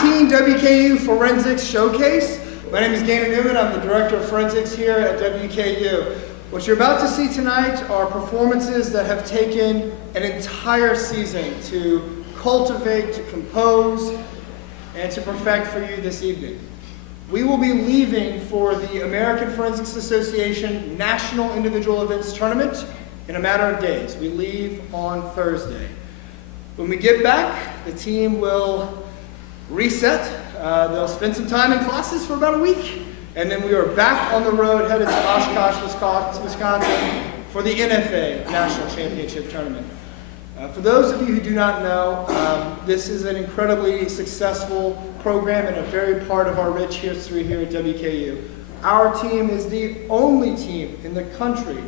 2019 WKU Forensic Showcase. My name is Gaynor Newman. I'm the Director of Forensics here at WKU. What you're about to see tonight are performances that have taken an entire season to cultivate, to compose, and to perfect for you this evening. We will be leaving for the American Forensics Association National Individual Events Tournament in a matter of days. We leave on Thursday. When we get back, the team will reset. They'll spend some time in classes for about a week, and then we are back on the road headed to Oshkosh, Wisconsin for the NFA National Championship Tournament. For those of you who do not know, this is an incredibly successful program and a very part of our rich history here at WKU. Our team is the only team in the country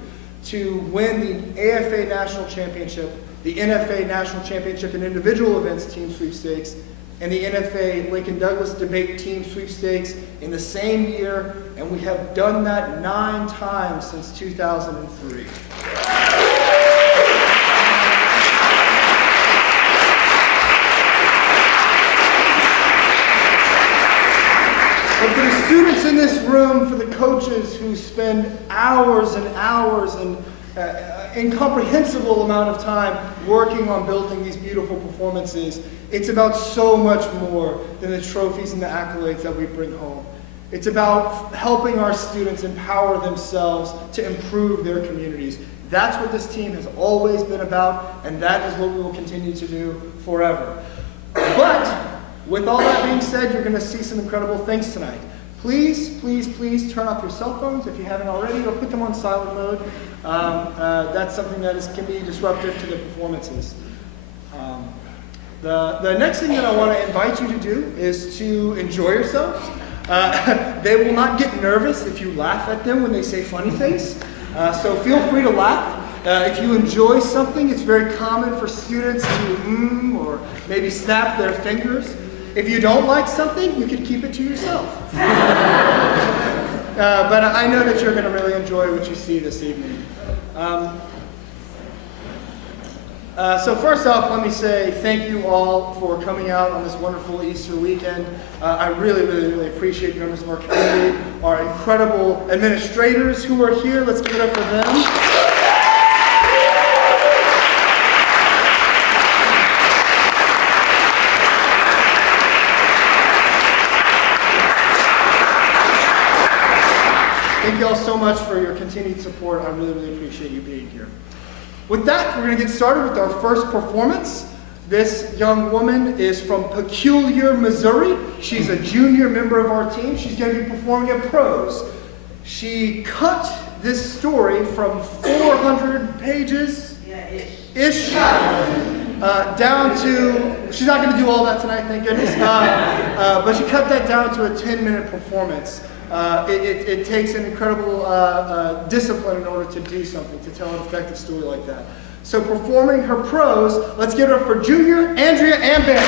to win the AFA National Championship, the NFA National Championship in Individual Events Team Sweepstakes, and the NFA Lincoln Douglas Debate Team Sweepstakes in the same year, and we have done that 9 times since 2003. But for the students in this room, for the coaches who spend hours and hours and incomprehensible amount of time working on building these beautiful performances, it's about so much more than the trophies and the accolades that we bring home. It's about helping our students empower themselves to improve their communities. That's what this team has always been about, and that is what we will continue to do forever. But with all that being said, you're going to see some incredible things tonight. Please, please, please turn off your cell phones if you haven't already, or put them on silent mode. That's something that can be disruptive to the performances. The next thing that I want to invite you to do is to enjoy yourselves. They will not get nervous if you laugh at them when they say funny things. So feel free to laugh. If you enjoy something, it's very common for students to or maybe snap their fingers. If you don't like something, you can keep it to yourself. But I know that you're going to really enjoy what you see this evening. So first off, let me say thank you all for coming out on this wonderful Easter weekend. I really, really, really appreciate members of our community, our incredible administrators who are here. Let's give it up for them. Thank you all so much for your continued support. I really, really appreciate you being here. With that, we're going to get started with our first performance. This young woman is from Peculiar, Missouri. She's a junior member of our team. She's going to be performing a prose. She cut this story from 400 pages ish down to, she's not going to do all that tonight, thank goodness, but she cut that down to a 10-minute performance. It takes an incredible discipline in order to do something, to tell an effective story like that. So performing her prose, let's give it up for junior Andrea Amban.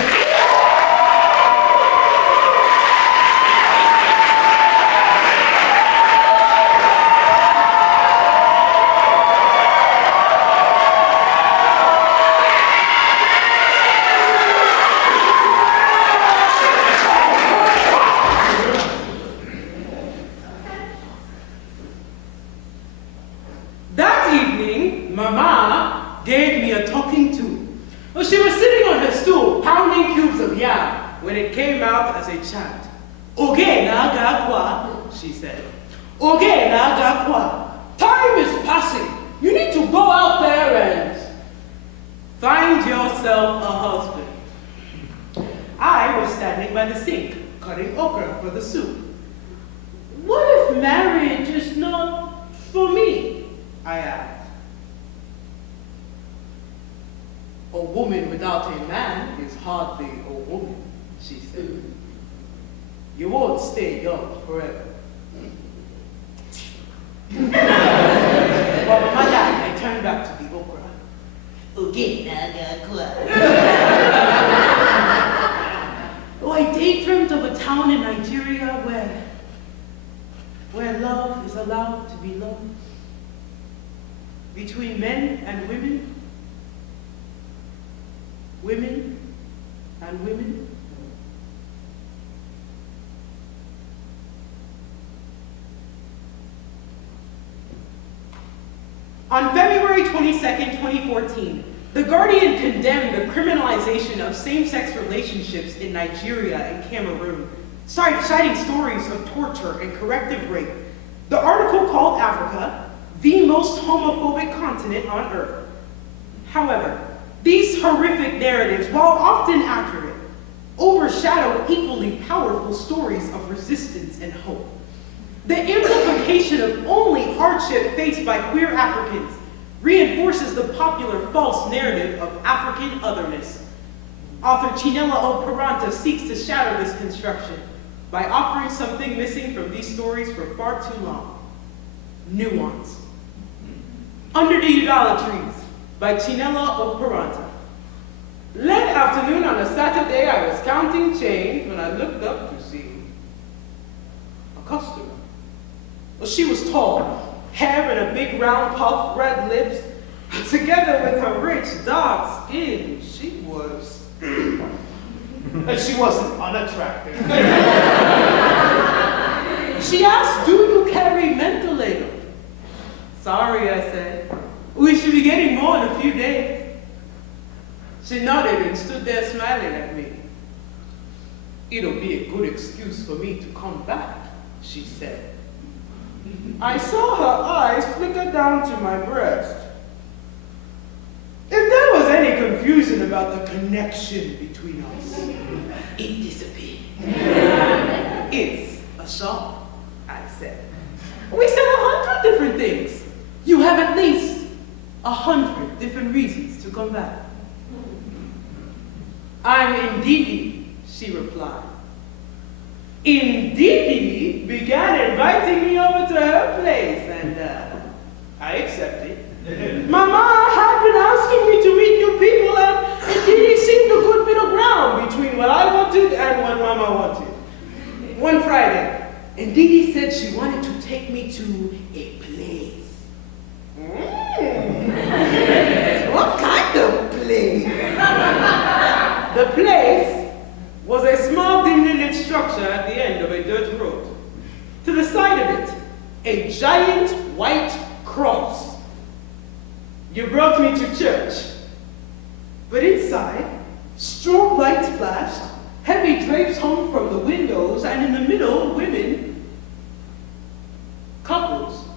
When it came out as a chant. Oge na ga kwa, she said. Oge na ga kwa. Time is passing. You need to go out there and find yourself a husband. I was standing by the sink, cutting okra for the soup. What if marriage is not for me? I asked. A woman without a man is hardly a woman, she said. You won't stay young forever. But my dad, I turned back to the okra. Okay, oh, I daydreamed of a town in Nigeria where love is allowed to be loved. Between men and women, women and women, 2014, The Guardian condemned the criminalization of same-sex relationships in Nigeria and Cameroon, citing stories of torture and corrective rape. The article called Africa the most homophobic continent on earth. However, these horrific narratives, while often accurate, overshadow equally powerful stories of resistance and hope. The amplification of only hardship faced by queer Africans reinforces the popular false narrative of African otherness. Author Chinelo Operanta seeks to shatter this construction by offering something missing from these stories for far too long: nuance. Under the Idolatries by Chinelo Operanta. Late afternoon on a Saturday, I was counting change when I looked up to see a customer. Well, she was tall, hair in a big round puff, red lips. Together with her rich, dark skin, she was... and she wasn't unattractive. She asked, "Do you carry mental labor?" "Sorry," I said. "We should be getting more in a few days." She nodded and stood there smiling at me. "It'll be a good excuse for me to come back," she said. I saw her eyes flicker down to my breast. If there was any confusion about the connection between us, it disappeared. It's a song, I said. We said 100 different things. You have at least 100 different reasons to come back. I'm Ndidi, she replied. Ndidi began inviting me over to her place, and I accepted. Mama had been asking me to meet new people, and Ndidi seemed a good middle ground between what I wanted and what Mama wanted. One Friday, Ndidi said she wanted to take me to a place. What kind of place? The place was a small dimly lit structure at the end of a dirt road. To the side of it, a giant white cross. You brought me to church. But inside, strobe lights flashed, heavy drapes hung from the windows, and in the middle, women, couples,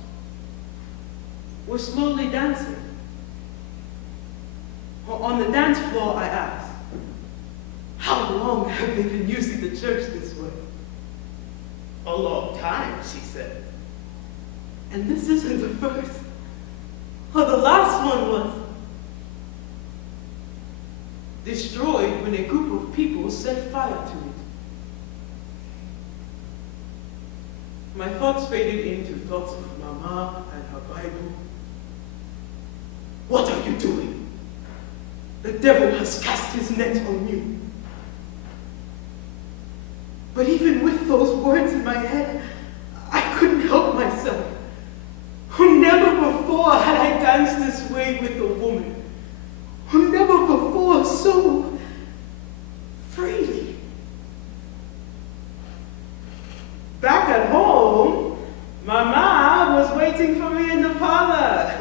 were slowly dancing. On the dance floor, I asked, "How long have they been using the church this way?" "A long time," she said. "And this isn't the first. Oh, the last one was destroyed when a group of people set fire to it." My thoughts faded into thoughts of Mama and her Bible. "What are you doing? The devil has cast his net on you." But even with those words in my head, I couldn't help myself. Never before had I danced this way with a woman. Never before so freely. Back at home, Mama was waiting for me in the parlor.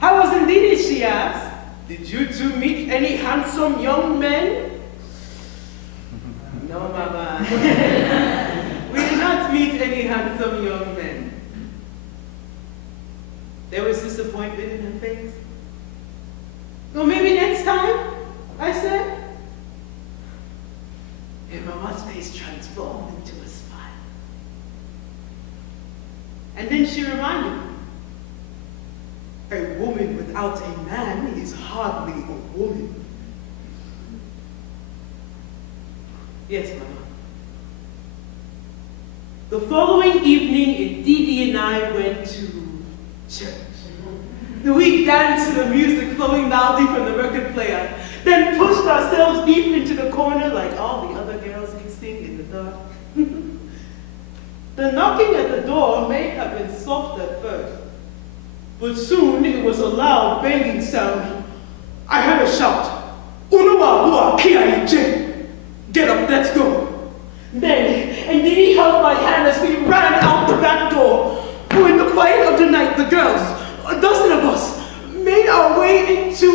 "How was Ndidi?" she asked. "Did you two meet any handsome young men?" "No, Mama." "We did not meet any handsome young men." There was disappointment in her face. "Well, maybe next time," I said. And Mama's face transformed into a smile. And then she reminded me, a woman without a man is hardly a woman. Yes, Mama. The following evening, Ndidi and I went to church. We danced to the music flowing loudly from the record player, then pushed ourselves deep into the corner like all the other girls kissing in the dark. The knocking at the door may have been soft at first, but soon it was a loud banging sound. I heard a shout, "Unuwa kia ije! Get up, let's go." Then, Ndidi held my hand as we ran out the back door. In the quiet of the night, the girls, a dozen of us, made our way into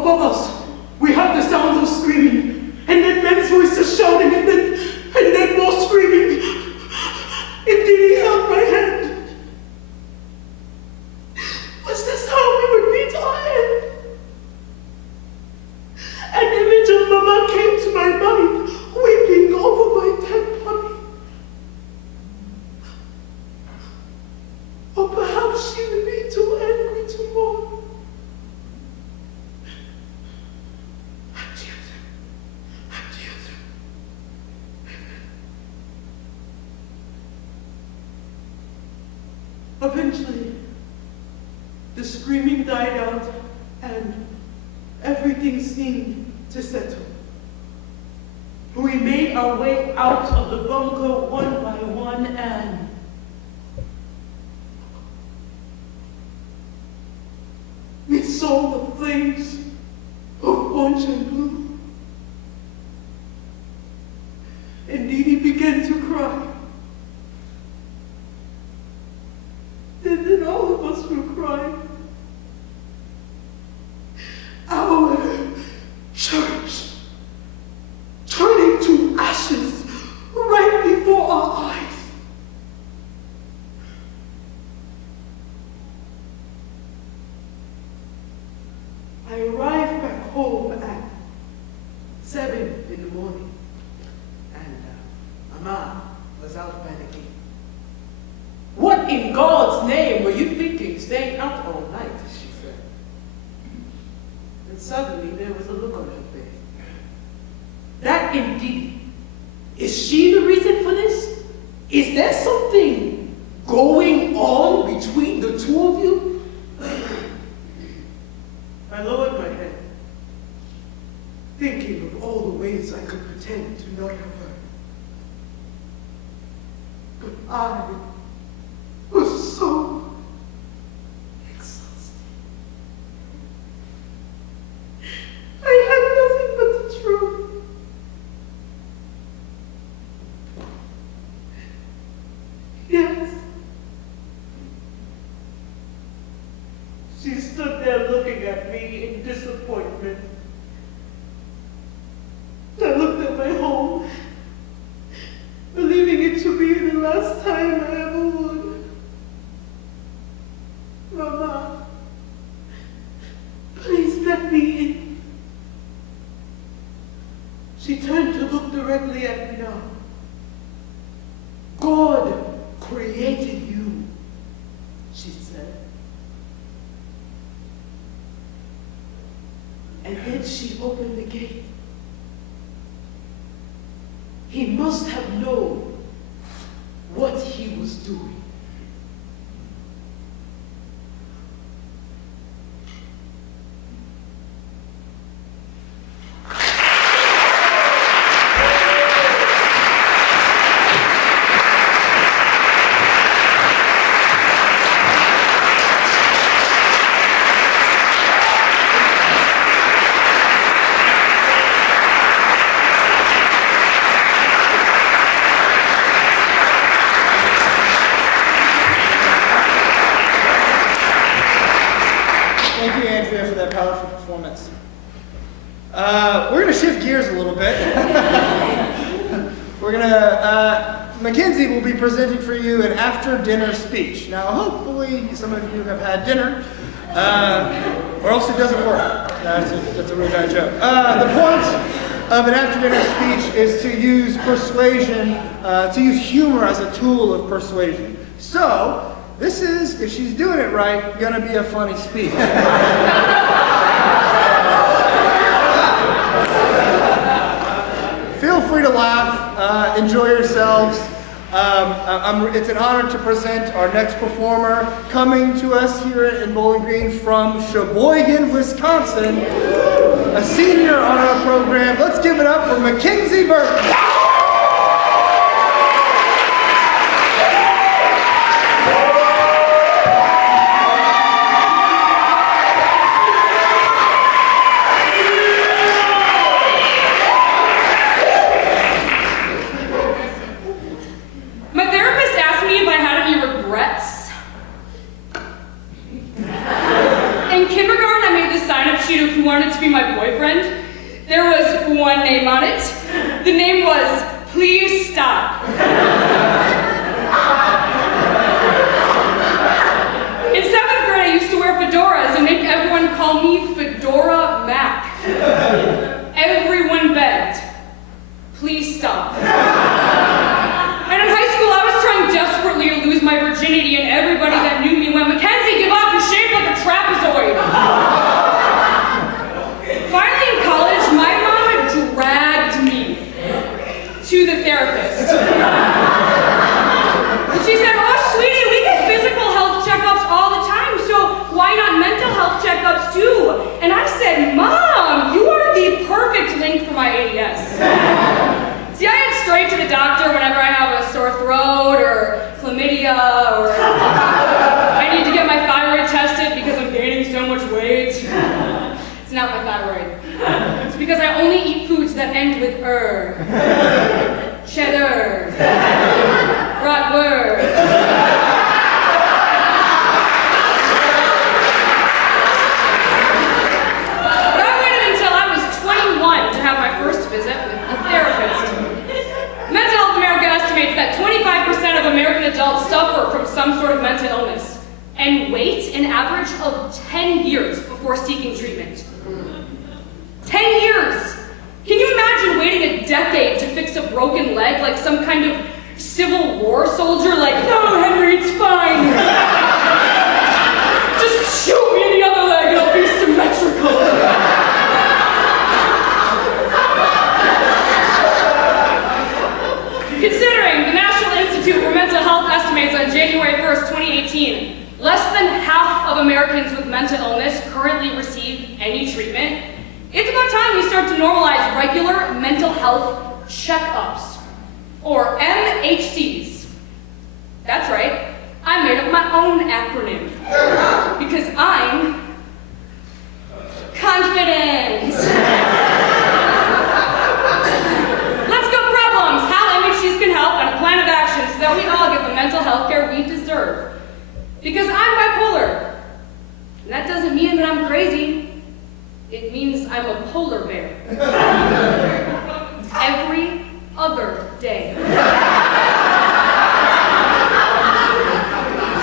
Above us, we heard the sounds of screaming, and then men's voices shouting, and then more screaming. Indeed, he held my hand. Was this how we would meet our end? An image of Mama came to my mind, weeping over my dead body. Or perhaps she would be too angry to mourn. Eventually, the screaming died out and everything seemed to settle. We made our way out of the bunker one by one and we saw the flames of orange and blue. Indeed, he began to cry. And then all of us were crying. Our church turning to ashes right before our eyes. I arrived back home at 7 in the morning, and Mama was out by the gate. What in God's name were you thinking, staying out all night, she said. And suddenly there was a look on her face. That indeed, is she the reason for this? Is there something going on between the two of you? I lowered my head, thinking of all the ways I could pretend to not have heard. But I was so exhausted. I had nothing but the truth. Yes. She stood there looking at me in disappointment. I looked at my home, believing it to be the last time I ever would. Mama, please let me in. She turned to look directly at me now. God created you, she said. And then she opened the gate. He must have known what he was doing. We're going to shift gears a little bit. Mackenzie will be presenting for you an after-dinner speech. Now, hopefully, some of you have had dinner, or else it doesn't work. That's a really bad joke. The point of an after-dinner speech is to use persuasion, to use humor as a tool of persuasion. So, this is, if she's doing it right, going to be a funny speech. Feel free to laugh, enjoy yourselves. It's an honor to present our next performer, coming to us here in Bowling Green from Sheboygan, Wisconsin, a senior on our program. Let's give it up for Mackenzie Burton. In kindergarten, I made this sign-up sheet of who wanted to be my boyfriend, there was one name on it. The name was Please Stop. In 7th grade, I used to wear fedoras and make everyone call me Fedora Mac. Everyone begged, please stop. And in high school, I was trying desperately to lose my virginity, and everybody that knew me went, Mackenzie, give up, you're shaped like a trapezoid. Finally, in college, my mama dragged me to the therapist. And she said, oh, sweetie, we get physical health checkups all the time, so why not mental health checkups too? And I said, Mom, you are the perfect link for my ADS. See, I head straight to the doctor whenever I have a sore throat or chlamydia or I need to get my thyroid tested because I'm gaining so much weight. It's not my thyroid. It's because I only eat foods that end with cheddar, bratwurst. But I waited until I was 21 to have my first visit with a therapist. Mental Health America estimates that 25% of American adults suffer from some sort of mental illness and wait an average of 10 years before seeking treatment. 10 years! Can you imagine waiting a decade to fix a broken leg like some kind of Civil War soldier? Like, no, Henry, it's fine. Just shoot me in the other leg and I'll be symmetrical. Considering the National Institute for Mental Health estimates on January 1st, 2018, less than half of Americans with mental illness currently receive any treatment, it's about time we start to normalize regular mental health checkups, or MHCs. That's right, I made up my own acronym, because I'm confident. Let's go problems, how MHCs can help, and a plan of action so that we all get the mental health care we deserve. Because I'm bipolar, and that doesn't mean that I'm crazy. It means I'm a polar bear. Every other day.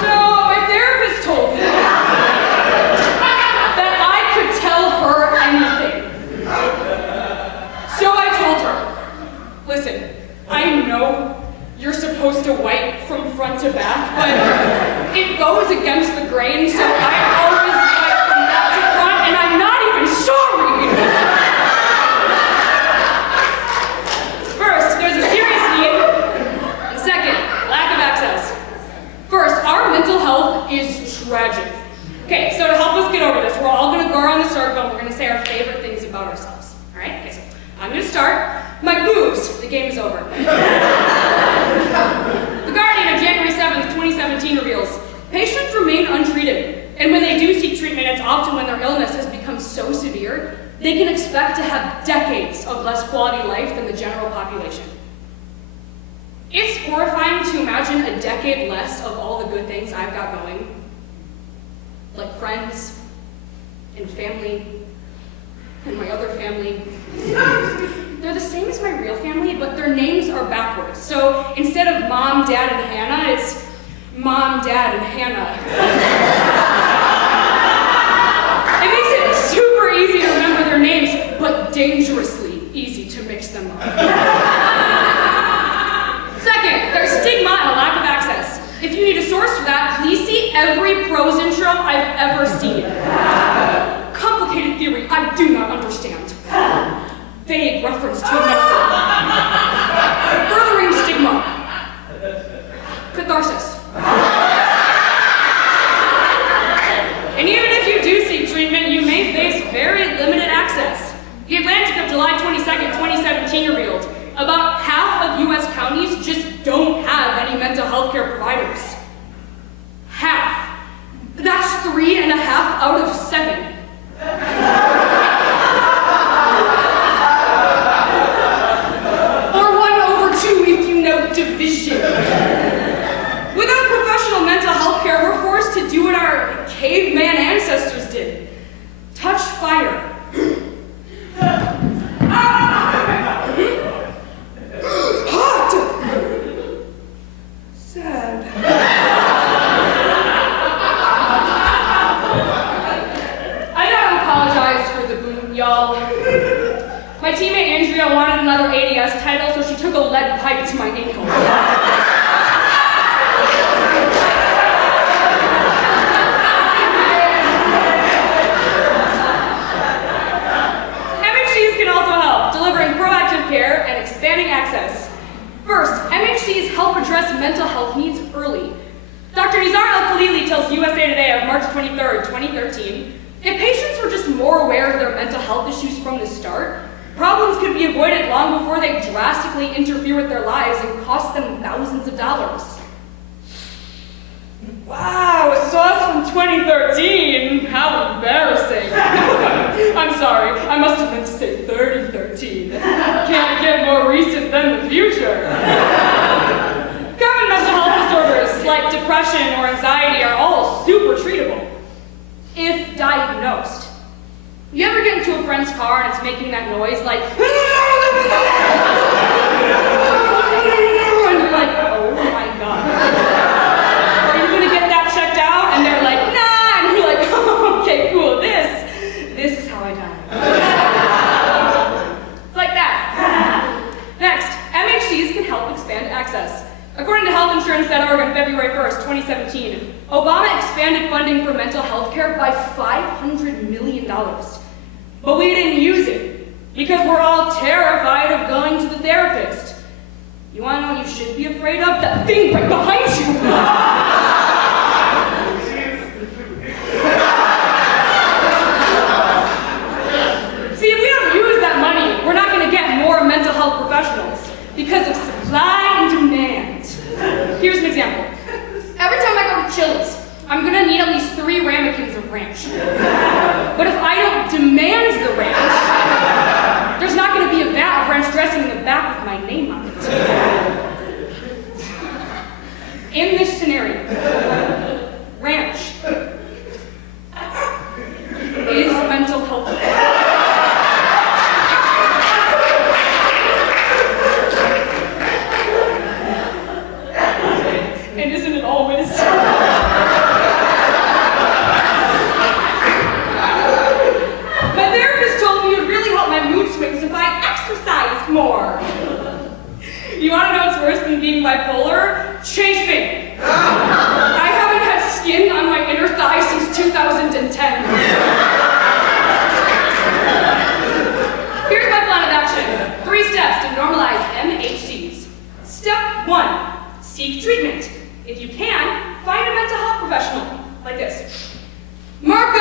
So my therapist told me that I could tell her anything. So I told her, listen, I know you're supposed to wipe from front to back, but it goes against the grain, so I always wipe from back to front, and I'm not even sorry! First, there's a serious need, and second, lack of access. First, our mental health is tragic. Okay, so to help us get over this, we're all gonna go around the circle and we're gonna say our favorite things about ourselves. All right? Okay, so I'm gonna start. My boobs. The game is over. The Guardian of January 7th, 2017 reveals, patients remain untreated, and when they do seek treatment, it's often when their illness has become so severe, they can expect to have decades of less quality life than the general population. It's horrifying to imagine a decade less of all the good things I've got going, like friends, and family, and my other family. They're the same as my real family, but their names are backwards. So instead of Mom, Dad, and Hannah, it's Mom, Dad, and Hannah. It makes it super easy to remember their names, but dangerously easy to mix them up. Second, there's stigma and a lack of access. If you need a source for that, please see every prose intro I've ever seen. Complicated theory I do not understand. Vague reference to a metaphor. Furthering stigma. Catharsis. And even if you do seek treatment, you may face very limited access. The Atlantic of July 22nd, 2017 revealed about half of U.S. counties just don't have any mental health care providers. Half. That's 3.5 out of 7. Division. Without professional mental health care, we're forced to do what our caveman ancestors did. Touch touch fire. Hot! Sad. I gotta apologize for the boom, y'all. My teammate Andrea wanted another ADS title, so she took a lead pipe to my ankle. MHCs can also help, delivering proactive care and expanding access. First, MHCs help address mental health needs early. Dr. Nizar Al-Khalili tells USA Today of March 23, 2013, if patients were just more aware of their mental health issues from the start, problems could be avoided long before they drastically interfere with their lives and cost them thousands of dollars. Wow, a sauce from 2013. How embarrassing. I'm sorry, I must have meant to say 3013. Can't get more recent than the future. Common mental health disorders like depression or anxiety are all super treatable, if diagnosed. You ever get into a friend's car and it's making that noise like, and you're like, oh my God. Are you gonna get that checked out? And they're like, nah, and you're like, oh, okay, cool, this is how I die. It's like that. Next, MHCs can help expand access. According to healthinsurance.org on February 1st, 2017, Obama expanded funding for mental health care by $500 million. But we didn't use it because we're all terrified of going to the therapist. You want to know what you should be afraid of? That thing right behind you. See, if we don't use that money, we're not going to get more mental health professionals because of supply and demand. Here's an example. Every time I go to Chili's, I'm gonna need at least 3 ramekins of ranch. But if I don't demand the ranch, there's not gonna be a vat of ranch dressing in the back with my name on it. In this scenario, ranch is mental health. And isn't it always? My therapist told me it would really help my mood swings if I exercised more. You want to know what's worse than being bipolar? Chafing. I haven't had skin on my inner thigh since 2010. Here's my plan of action. 3 steps to normalize MHCs. Step 1, seek treatment. If you can, find a mental health professional, like this. Marco!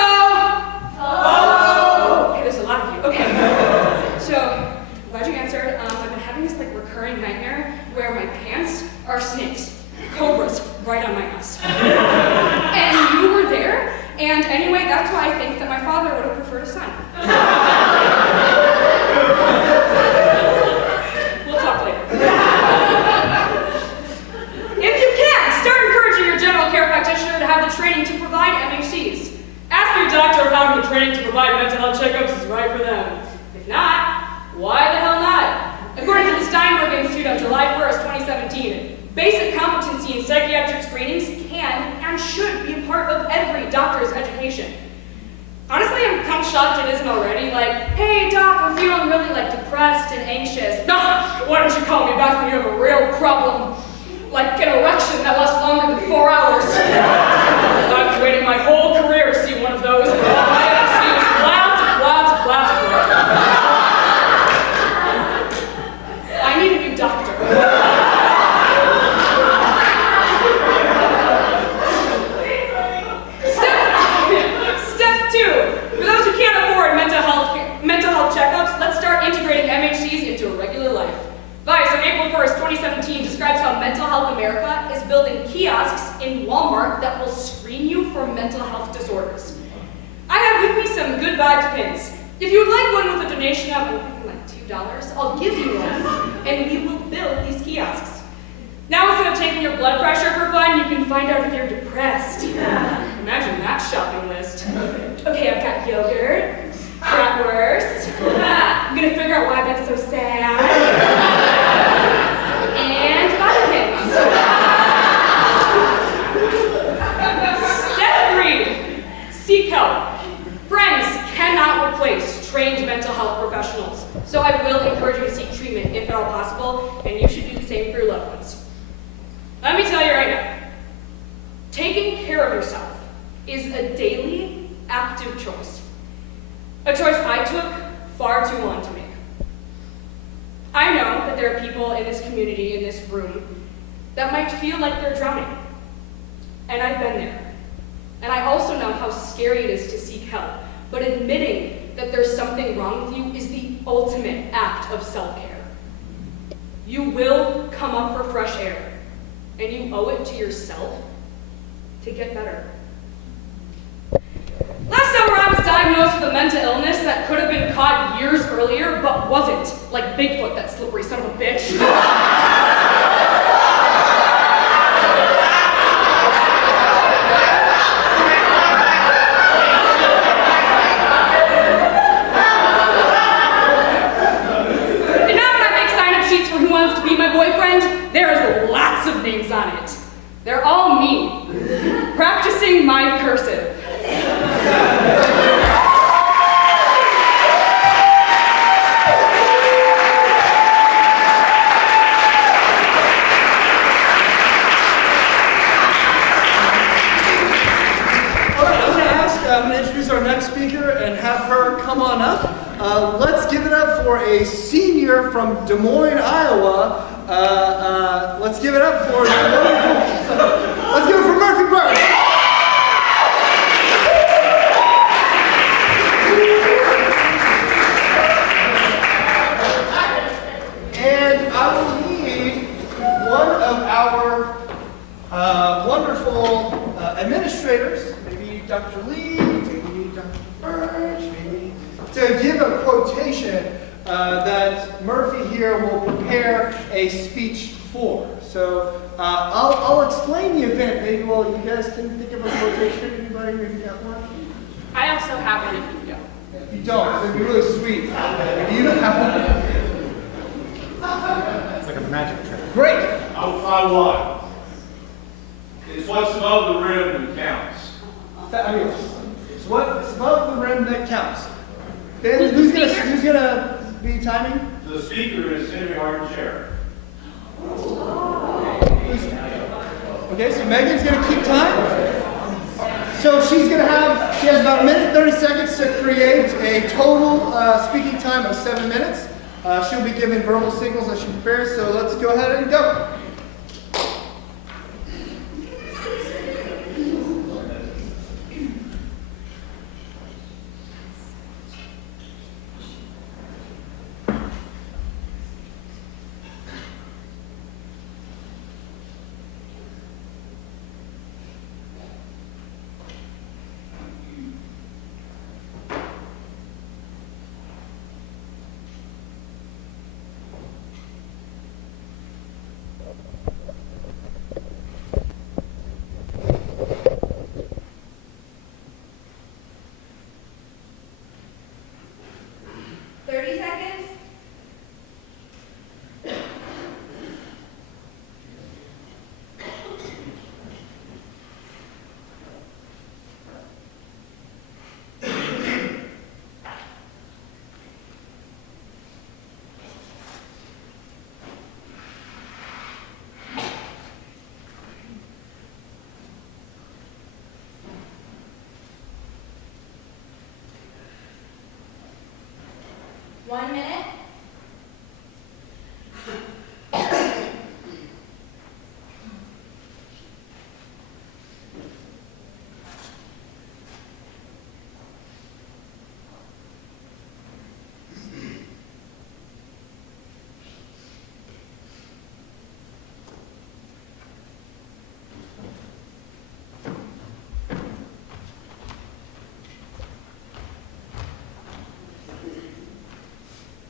Oh! Okay, there's a lot of you. Okay. So, I'm glad you answered. I've been having this recurring nightmare where my pants are snakes, cobras, right on my ass. And you were there, and anyway, that's why I think that my father would have preferred a son. We'll talk later. If you can, start encouraging your general care practitioner to have the training to provide MHCs. Ask your doctor if having the training to provide mental health checkups is right for them. If not, why the hell not? According to the Steinberg Institute on July 1st, 2017, basic competency in psychiatric screenings can and should be a part of every doctor's education. Honestly, I'm kind of shocked it isn't already. Like, hey doc, I'm feeling really depressed and anxious. No, why don't you call me back when you have a real problem? Like an erection that lasts longer than 4 hours. I've been waiting my whole career to see one of those. All I ever see is flats. I need a new doctor. Step 2. For those who can't afford mental health checkups, let's start integrating MHCs into a regular life. Vice on April 1st, 2017 describes how Mental Health America is building kiosks in Walmart that will screen you for mental health disorders. I have with me some good vibes pins. If you would like one with a donation of $2, I'll give you one, and we will build these kiosks. Now instead of taking your blood pressure for fun, you can find out if you're depressed. Imagine that shopping list. Okay, I've got yogurt, place trained mental health professionals, so I will encourage you to seek treatment if at all possible, and you should do the same for your loved ones. Let me tell you right now, taking care of yourself is a daily, active choice. A choice I took far too long to make. I know that there are people in this community, in this room, that might feel like they're drowning. And I've been there. And I also know how scary it is to seek help. But admitting that there's something wrong with you is the ultimate act of self-care. You will come up for fresh air, and you owe it to yourself to get better. Last summer, I was diagnosed with a mental illness that could have been caught years earlier, but wasn't. Like Bigfoot, that slippery son of a bitch. And now when I make sign-up sheets for Who Wants to Be My Boyfriend, there's lots of names on it. They're all me, practicing my cursive. I'm going to introduce our next speaker and have her come on up. Let's give it up for a senior from Des Moines, Iowa. Let's give it up for Murphy Burke. And I will need one of our wonderful administrators, maybe Dr. Lee, maybe Dr. Birch, maybe, to give a quotation that Murphy here will prepare a speech for. So I'll explain the event. Maybe while you guys can think of a quotation. Anybody maybe got one? I also have one if you don't. If you don't, it'd be really sweet. If you don't have one. It's like a magic trick. Great. I'll try one. It's what's above the rim that counts. It's what's above the rim that counts. Then who's gonna be timing? The speaker is Henry Hardin Sheriff. Okay, so Megan's gonna keep time. So she has about 1 minute 30 seconds to create a total speaking time of 7 minutes. She'll be giving verbal signals as she prepares, so let's go ahead and go. One minute.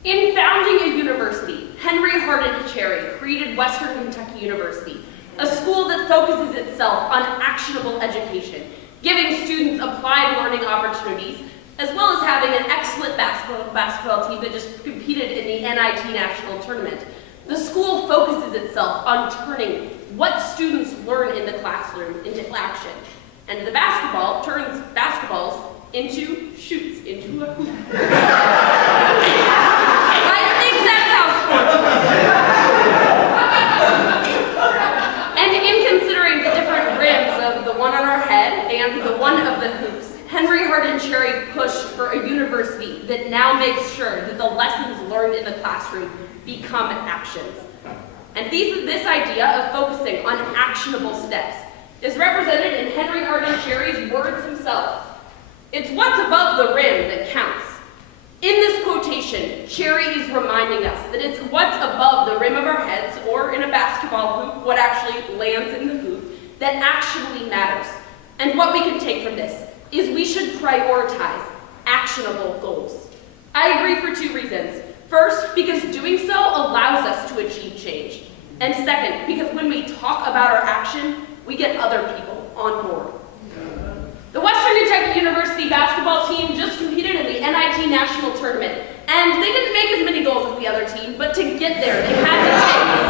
In founding a university, Henry Hardin Cherry created Western Kentucky University, a school that focuses itself on actionable education, giving students applied learning opportunities, as well as having an excellent basketball team that just competed in the NIT National Tournament. The school focuses itself on turning what students learn in the classroom into action, and the basketball turns basketballs into shoots, into into a hoop. I think that's how sports work. And in considering the different rims of the one on our head and the one of the hoops, Henry Hardin Cherry pushed for a university that now makes sure that the lessons learned in the classroom become actions. And this idea of focusing on actionable steps is represented in Henry Hardin Cherry's words himself. It's what's above the rim that counts. In this quotation, Cherry is reminding us that it's what's above the rim of our heads, or in a basketball hoop, what actually lands in the hoop, that actually matters. And what we can take from this is we should prioritize actionable goals. I agree for two reasons. First, because doing so allows us to achieve change. And second, because when we talk about our action, we get other people on board. The Western Kentucky University basketball team just competed in the NIT National Tournament, and they didn't make as many goals as the other team, but to get there, they had to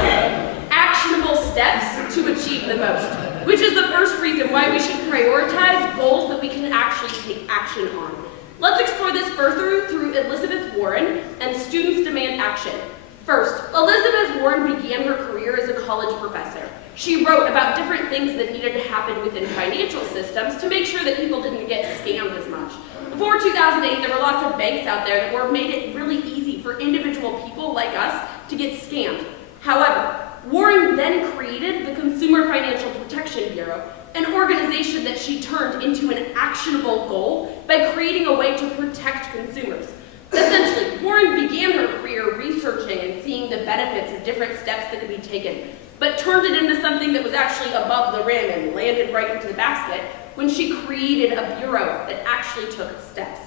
take actionable steps to achieve the most, which is the first reason why we should prioritize goals that we can actually take action on. Let's explore this further through Elizabeth Warren and Students Demand Action. First, Elizabeth Warren began her career as a college professor. She wrote about different things that needed to happen within financial systems to make sure that people didn't get scammed as much. Before 2008, there were lots of banks out there that made it really easy for individual people like us to get scammed. However, Warren then created the Consumer Financial Protection Bureau, an organization that she turned into an actionable goal by creating a way to protect consumers. Essentially, Warren began her career researching and seeing the benefits of different steps that could be taken, but turned it into something that was actually above the rim and landed right into the basket when she created a bureau that actually took steps.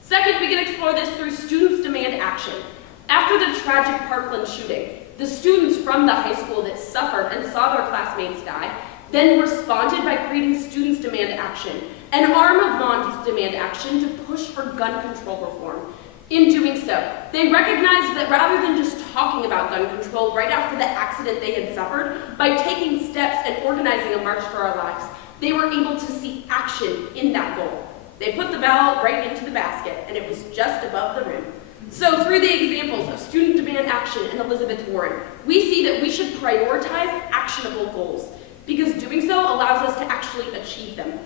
Second, we can explore this through Students Demand Action. After the tragic Parkland shooting, the students from the high school that suffered and saw their classmates die then responded by creating Students Demand Action, an arm of Non-Demand Action to push for gun control reform. In doing so, they recognized that rather than just talking about gun control right after the accident they had suffered, by taking steps and organizing a March for Our Lives, they were able to see action in that goal. They put the ball right into the basket, and it was just above the rim. So through the examples of Student Demand Action and Elizabeth Warren, we see that we should prioritize actionable goals, because doing so allows us to actually achieve them.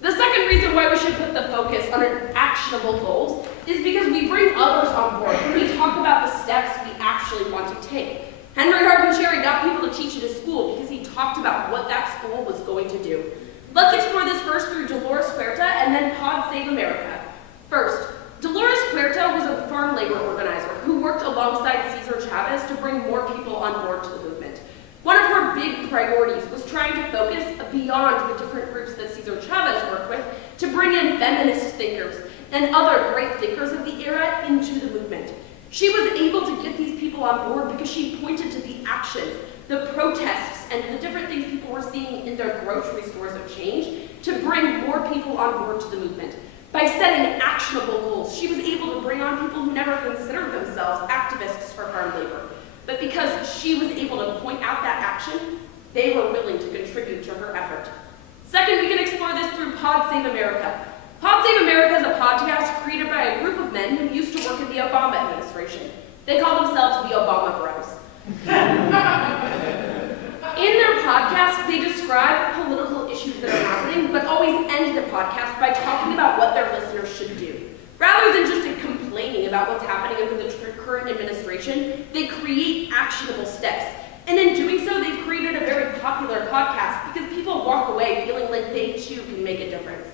The second reason why we should put the focus on actionable goals is because we bring others on board when we talk about the steps we actually want to take. Henry Hardin Cherry got people to teach at his school because he talked about what that school was going to do. Let's explore this first through Dolores Huerta and then Pod Save America. First, Dolores Huerta was a farm labor organizer who worked alongside Cesar Chavez to bring more people on board to the movement. One of her big priorities was trying to focus beyond the different groups that Cesar Chavez worked with to bring in feminist thinkers and other great thinkers of the era into the movement. She was able to get these people on board because she pointed to the actions, the protests, and the different things people were seeing in their grocery stores of change to bring more people on board to the movement. By setting actionable goals, she was able to bring on people who never considered themselves activists for farm labor. But because she was able to point out that action, they were willing to contribute to her effort. Second, we can explore this through Pod Save America. Pod Save America is a podcast created by a group of men who used to work in the Obama administration. They call themselves the Obama Bros. In their podcast, they describe political issues that are happening, but always end the podcast by talking about what their listeners should do. Rather than just complaining about what's happening under the current administration, they create actionable steps. And in doing so, they've created a very popular podcast because people walk away feeling like they too can make a difference.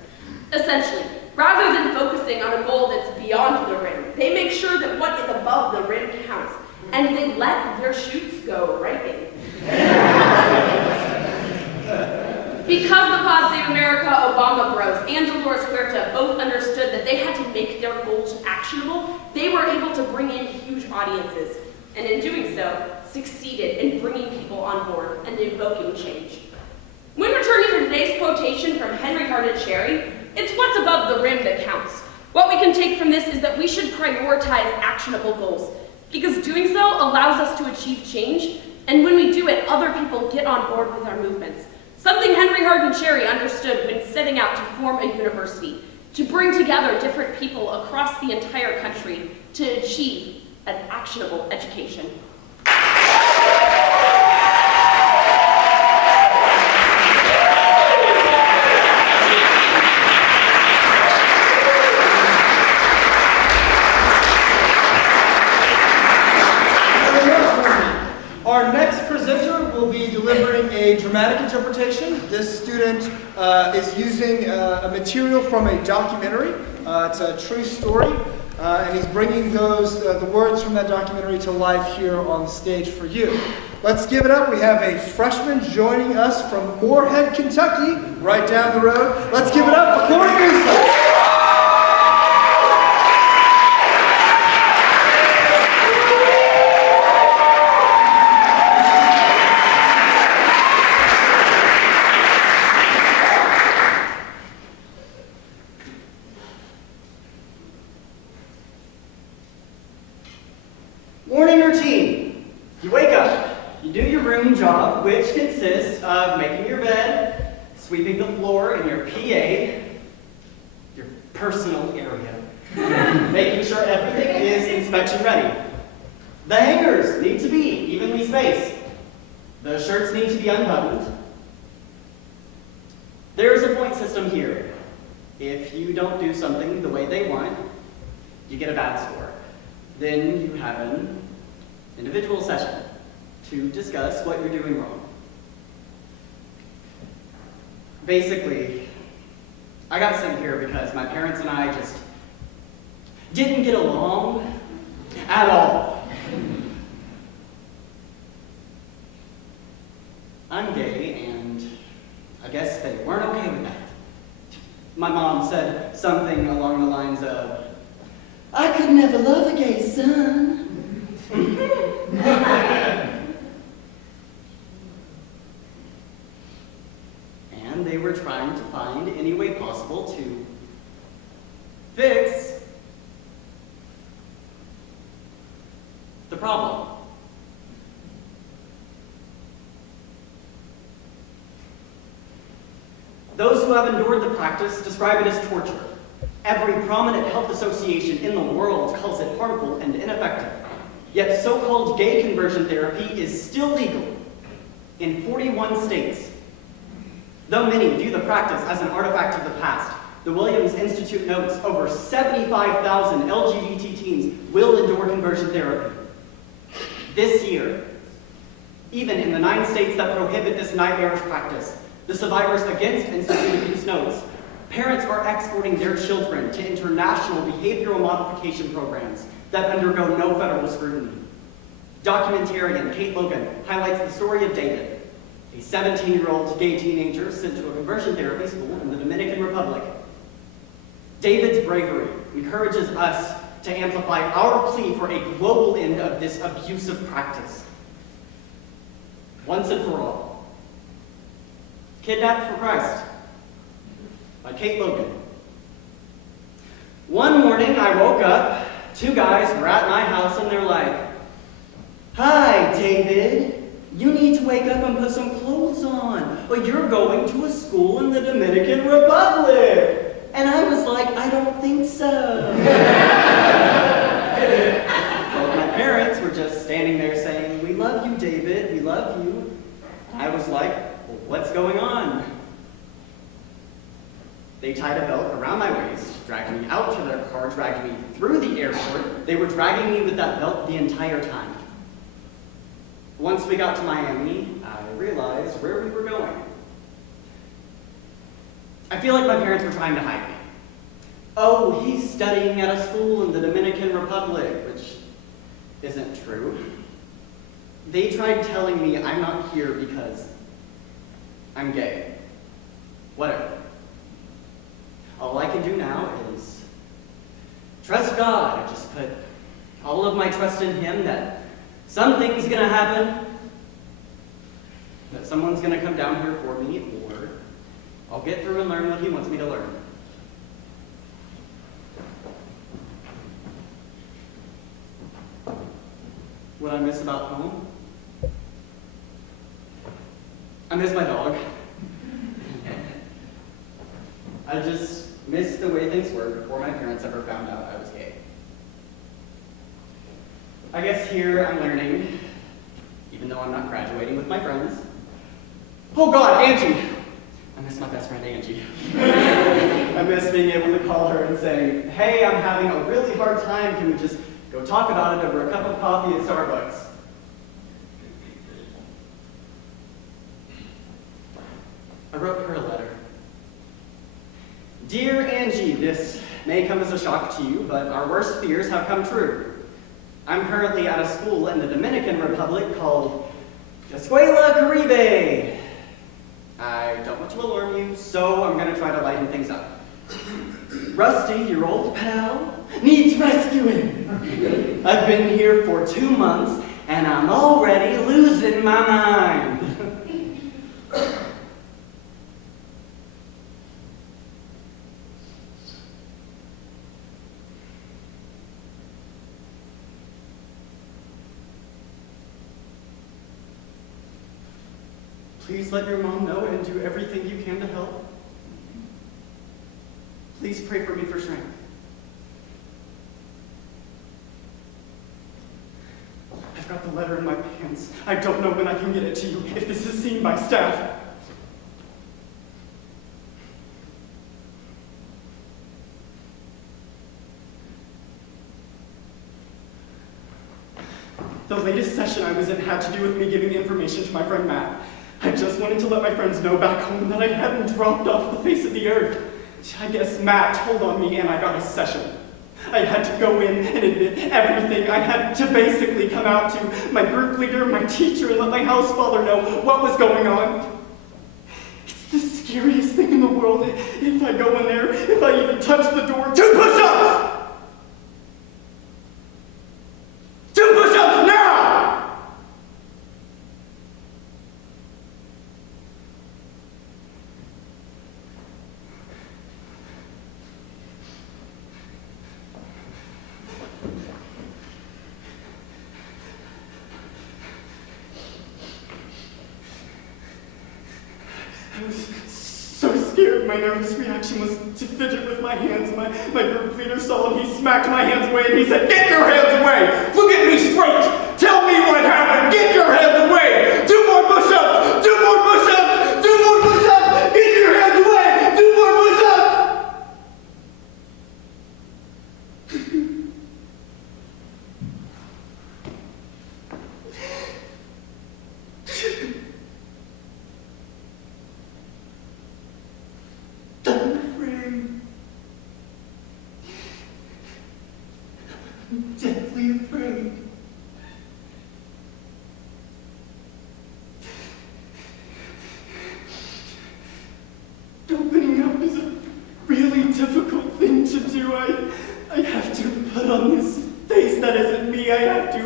Essentially, rather than focusing on a goal that's beyond the rim, they make sure that what is above the rim counts, and they let their shoots go right in. Because the Pod Save America Obama Bros and Dolores Huerta both understood that they had to make their goals actionable, they were able to bring in huge audiences, and in doing so, succeeded in bringing people on board and invoking change. When returning to today's quotation from Henry Hardin Cherry, it's what's above the rim that counts. What we can take from this is that we should prioritize actionable goals, because doing so allows us to achieve change, and when we do it, other people get on board with our movements. Something Henry Hardin Cherry understood when setting out to form a university. to bring together different people across the entire country to achieve an actionable education. Our next presenter will be delivering a dramatic interpretation. This student is using a material from a documentary. It's a true story, and he's bringing the words from that documentary to life here on the stage for you. Let's give it up. We have a freshman joining us from Moorhead, Kentucky, right down the road. Let's give it up for Corey Newsom. Morning routine. You wake up, you do your room job, which consists of making your bed, sweeping the floor in your PA, your personal area, making sure everything is inspection ready. The hangers need to be evenly spaced. The shirts need to be unbuttoned. There is a point system here. If you don't do something the way they want, you get a bad score. Then you have an individual session to discuss what you're doing wrong. Basically, I got sent here because my parents and I just didn't get along at all. I'm gay, and I guess they weren't okay with that. My mom said something along the lines of, "I could never love a gay son." And they were trying to find any way possible to fix the problem. Those who have endured the practice describe it as torture. Every prominent health association in the world calls it harmful and ineffective. Yet so-called gay conversion therapy is still legal in 41 states. Though many view the practice as an artifact of the past, the Williams Institute notes over 75,000 LGBT teens will endure conversion therapy. This year, even in the 9 states that prohibit this nightmarish practice, the Survivors Against Institute Abuse notes parents are exporting their children to international behavioral modification programs that undergo no federal scrutiny. Documentarian Kate Logan highlights the story of David, a 17-year-old gay teenager sent to a conversion therapy school in the Dominican Republic. David's bravery encourages us to amplify our plea for a global end of this abusive practice. Once and for all. Kidnapped for Christ by Kate Logan. One morning I woke up, 2 guys were at my house and they're like, "Hi, David, you need to wake up and put some clothes on, or you're going to a school in the Dominican Republic." And I was like, "I don't think so." Well, my parents were just standing there saying, "We love you, David, we love you." I was like, "Well, what's going on?" They tied a belt around my waist, dragged me out to their car, dragged me through the airport. They were dragging me with that belt the entire time. Once we got to Miami, I realized where we were going. I feel like my parents were trying to hide me. "Oh, he's studying at a school in the Dominican Republic," which isn't true. They tried telling me I'm not here because I'm gay. Whatever. All I can do now is trust God. I just put all of my trust in Him that something's gonna happen, that someone's gonna come down here for me, or I'll get through and learn what He wants me to learn. What I miss about home? I miss my dog. I just miss miss the way things were before my parents ever found out I was gay. I guess here I'm learning, even though I'm not graduating with my friends. Oh God, Angie! I miss my best friend Angie. I miss being able to call her and say, hey, I'm having a really hard time, can we just go talk about it over a cup of coffee at Starbucks? I wrote her a letter. Dear Angie, this may come as a shock to you, but our worst fears have come true. I'm currently at a school in the Dominican Republic called Escuela Caribe. I don't want to alarm you, so I'm going to try to lighten things up. Rusty, your old pal, needs rescuing. I've been here for 2 months, and I'm already losing my mind. Please let your mom know and do everything you can to help. Please pray for me for strength. I've got the letter in my hands. I don't know when I can get it to you if this is seen by staff. The latest session I was in had to do with me giving information to my friend Matt. I just wanted to let my friends know back home that I hadn't dropped off the face of the earth. I guess Matt told on me and I got a session. I had to go in and admit everything. I had to basically come out to my group leader, my teacher, and let my house father know what was going on. It's the scariest thing in the world. If I go in there, if I even touch the door, 2 push-ups! 2 push-ups now! I was so scared. My nervous reaction was to fidget with my hands. My group leader saw and he smacked my hands away and he said, "Get your hands away! Look at me straight! Tell me what happened! Get your hands away! Do more push-ups! Do more push-ups! Do more push-ups! Get your hands away! Do more push-ups!" I'm afraid. I'm deathly afraid. Opening up is a really difficult thing to do. I have to put on this face that isn't me. I have to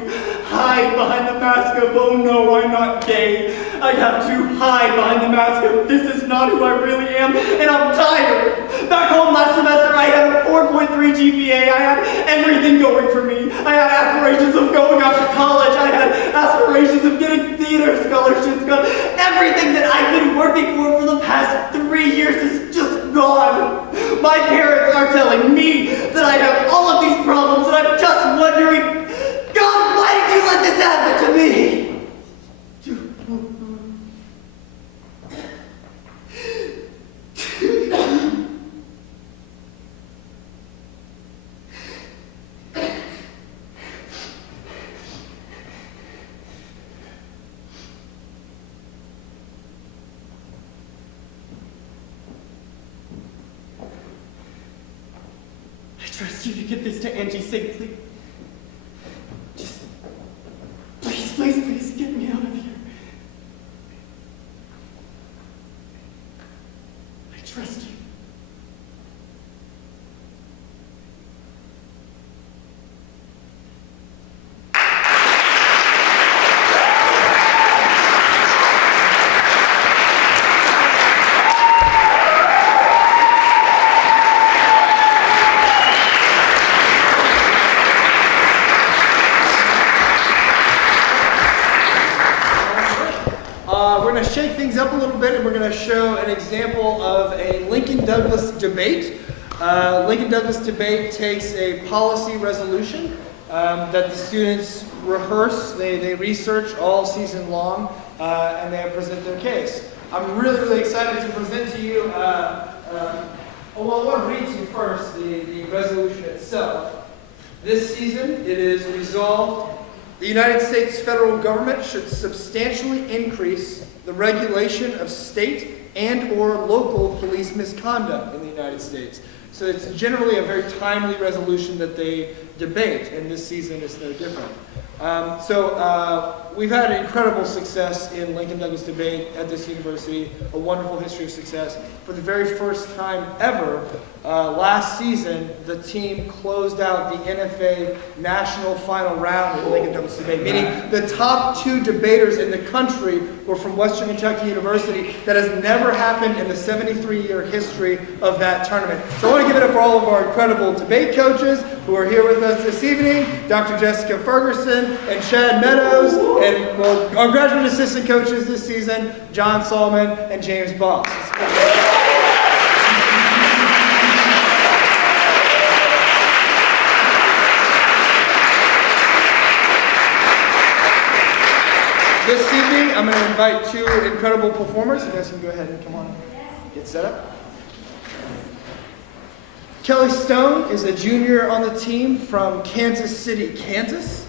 hide behind the mask of, oh no, I'm not gay. I have to hide behind the mask of, this is not who I really am, and I'm tired. Back home last semester, I had a 4.3 GPA. I had everything going for me. I had aspirations of going off to college. I had aspirations of getting theater scholarships. Everything that I've been working for the past 3 years is just gone. My parents are telling me that I have all of these problems, and I'm just wondering, God, why did you let this happen to me? I trust you to get this to Angie safely. Just, please, please, please get me out of here. I trust you. We're going to shake things up a little bit and we're going to show an example of a Lincoln Douglas debate. Lincoln Douglas debate takes a policy resolution that the students rehearse, they research all season long, and they present their case. I'm really, really excited to present to you, well, I want to read to you first the resolution itself. This season, it is resolved the United States federal government should substantially increase the regulation of state and or local police misconduct in the United States. So it's generally a very timely resolution that they debate, and this season is no different. We've had incredible success in Lincoln Douglas debate at this university, a wonderful history of success. For the very first time ever, last season, the team closed out the NFA national final round in Lincoln Douglas debate, meaning the top 2 debaters in the country were from Western Kentucky University. That has never happened in the 73-year history of that tournament. So I want to give it up for all of our incredible debate coaches who are here with us this evening, Dr. Jessica Ferguson and Chad Meadows, and well, our graduate assistant coaches this season, John Solomon and James Boss. This evening, I'm going to invite 2 incredible performers. You guys can go ahead and come on, get set up. Kelly Stone is a junior on the team from Kansas City, Kansas.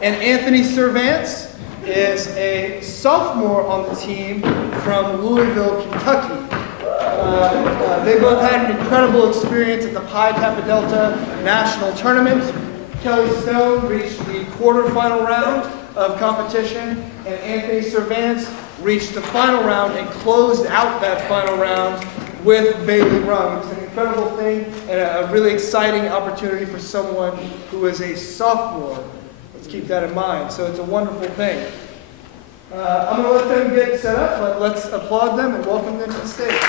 And Anthony Cervantz is a sophomore on the team from Louisville, Kentucky. They both had an incredible experience at the Pi Kappa Delta National Tournament. Kelly Stone reached the quarterfinal round of competition, and Anthony Cervantz reached the final round and closed out that final round with Bailey Rung. It was an incredible thing and a really exciting opportunity for someone who is a sophomore. Let's keep that in mind. So it's a wonderful thing. I'm going to let them get set up, but let's applaud them and welcome them to the stage.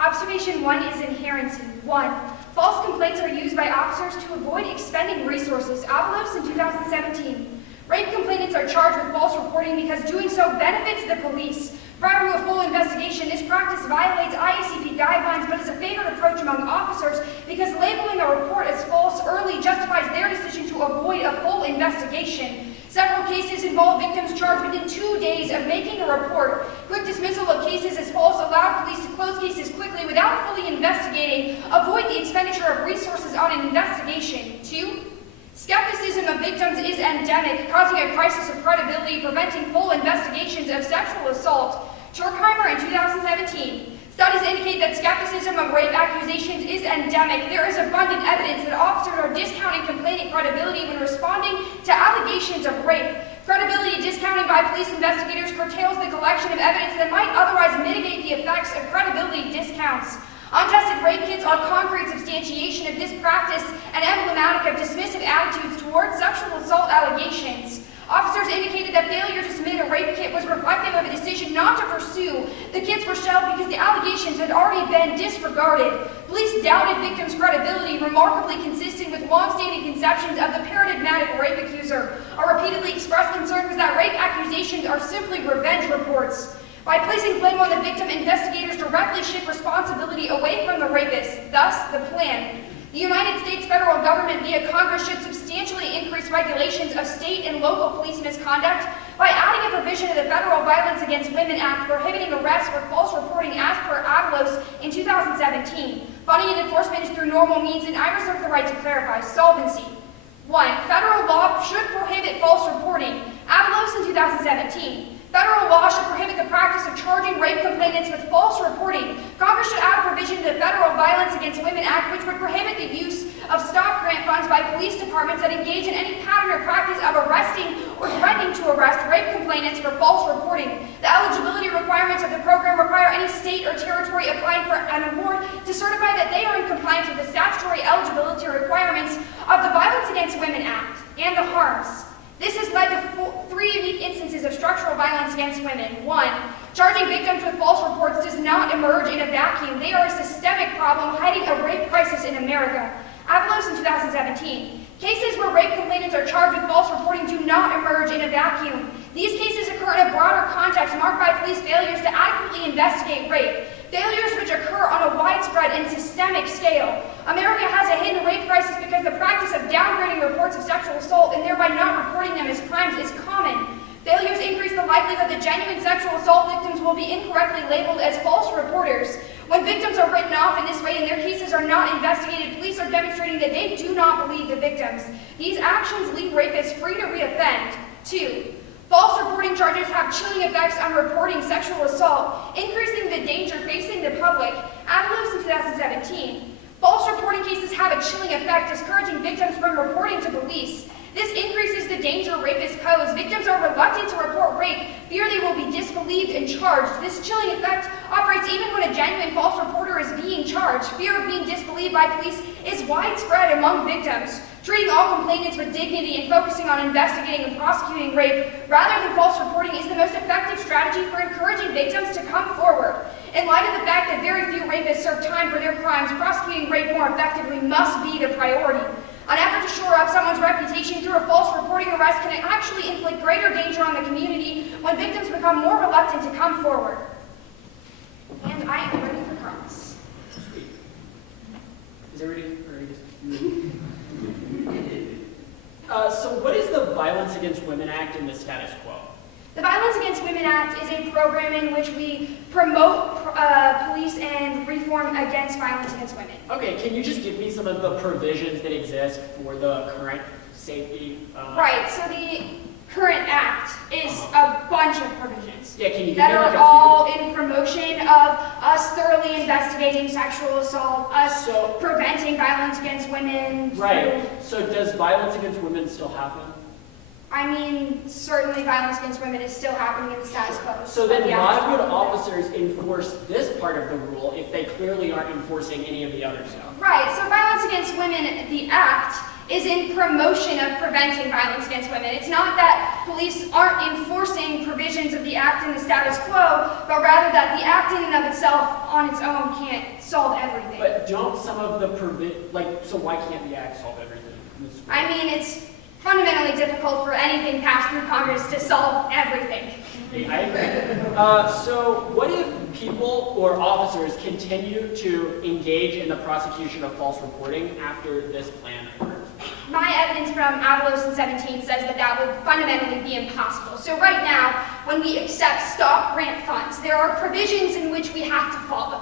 Observation 1 is inherency. 1. False complaints are used by officers to avoid expending resources. Avalos in 2017. Rape complainants are charged with false reporting because doing so benefits the police. Prior to a full investigation, this practice violates IACP guidelines but is a favored approach among officers because labeling a report as false early justifies their decision to avoid a full investigation. Several cases involve victims charged within 2 days of making a report. Quick dismissal of cases as false allowed police to close cases quickly without fully investigating. Avoid the expenditure of resources on an investigation. 2. Skepticism of victims is endemic, causing a crisis of credibility, preventing full investigations of sexual assault. Turkheimer in 2017. Studies indicate that skepticism of rape accusations is endemic. There is abundant evidence that officers are discounting complainant credibility when responding to allegations of rape. Credibility discounting by police investigators curtails the collection of evidence that might otherwise mitigate the effects of credibility discounts. Untested rape kits are concrete substantiation of this practice and emblematic of dismissive attitudes towards sexual assault allegations. Officers indicated that failure to submit a rape kit was reflective of a decision not to pursue. The kits were shelved because the allegations had already been disregarded. Police doubted victims' credibility, remarkably consistent with long-standing conceptions of the paradigmatic rape accuser. A repeatedly expressed concern was that rape accusations are simply revenge reports. By placing blame on the victim, investigators directly shift responsibility away from the rapist. Thus, the plan. The United States federal government via Congress should substantially increase regulations of state and local police misconduct by adding a provision to the Federal Violence Against Women Act prohibiting arrests for false reporting as per AVLOS in 2017. Funding and enforcement is through normal means, and I reserve the right to clarify. Solvency. 1. Federal law should prohibit false reporting. AVLOS in 2017. Federal law should prohibit the practice of charging rape complainants with false reporting. Congress should add a provision to the Federal Violence Against Women Act which would prohibit the use of stop grant funds by police departments that engage in any pattern or practice of arresting or threatening to arrest rape complainants for false reporting. The eligibility requirements of the program require any state or territory applying for an award to certify that they are in compliance with the statutory eligibility requirements of the Violence Against Women Act and the harms. This has led to 3 unique instances of structural violence against women. 1. Charging victims with false reports does not emerge in a vacuum. They are a systemic problem hiding a rape crisis in America. AVLOS in 2017. Cases where rape complainants are charged with false reporting do not emerge in a vacuum. These cases occur in a broader context marked by police failures to adequately investigate rape. Failures which occur on a widespread and systemic scale. America has a hidden rape crisis because the practice of downgrading reports of sexual assault and thereby not reporting them as crimes is common. Failures increase the likelihood that genuine sexual assault victims will be incorrectly labeled as false reporters. When victims are written off in this way and their cases are not investigated, police are demonstrating that they do not believe the victims. These actions leave rapists free to reoffend. 2. False reporting charges have chilling effects on reporting sexual assault, increasing the danger facing the public. AVLOS in 2017. False reporting cases have a chilling effect, discouraging victims from reporting to police. This increases the danger rapists pose. Victims are reluctant to report rape, fear they will be disbelieved and charged. This chilling effect operates even when a genuine false reporter is being charged. Fear of being disbelieved by police is widespread among victims. Treating all complainants with dignity and focusing on investigating and prosecuting rape rather than false reporting is the most effective strategy for encouraging victims to come forward. In light of the fact that very few rapists serve time for their crimes, prosecuting rape more effectively must be the priority. An effort to shore up someone's reputation through a false reporting arrest can actually inflict greater danger on the community when victims become more reluctant to come forward. And I am ready for promise. Sweet. Is everybody ready? So what is the Violence Against Women Act and the status quo? The Violence Against Women Act is a program in which we promote police and reform against violence against women. Okay, can you just give me some of the provisions that exist for the current safety? Right, so the current act is a bunch of provisions. Yeah, can you give that me like are a all in promotion of us thoroughly investigating sexual assault, us So- preventing violence against women. Right, so does violence against women still happen? I mean, certainly violence against women is still happening in the status quo. So then But why yeah, would officers enforce this part of the rule if they clearly aren't enforcing any of the other stuff? Right, so violence against women, the act, is in promotion of preventing violence against women. It's not that police aren't enforcing provisions of the act in the status quo, but rather that the act in and of itself on its own can't solve everything. But don't some of the so why can't the act solve everything? I mean, it's fundamentally difficult for anything passed through Congress to solve everything. I agree. So what if people or officers continue to engage in the prosecution of false reporting after this plan occurs? My evidence from AVLOS in 17 says that that would fundamentally be impossible. So right now, when we accept stop grant funds, there are provisions in which we have to follow.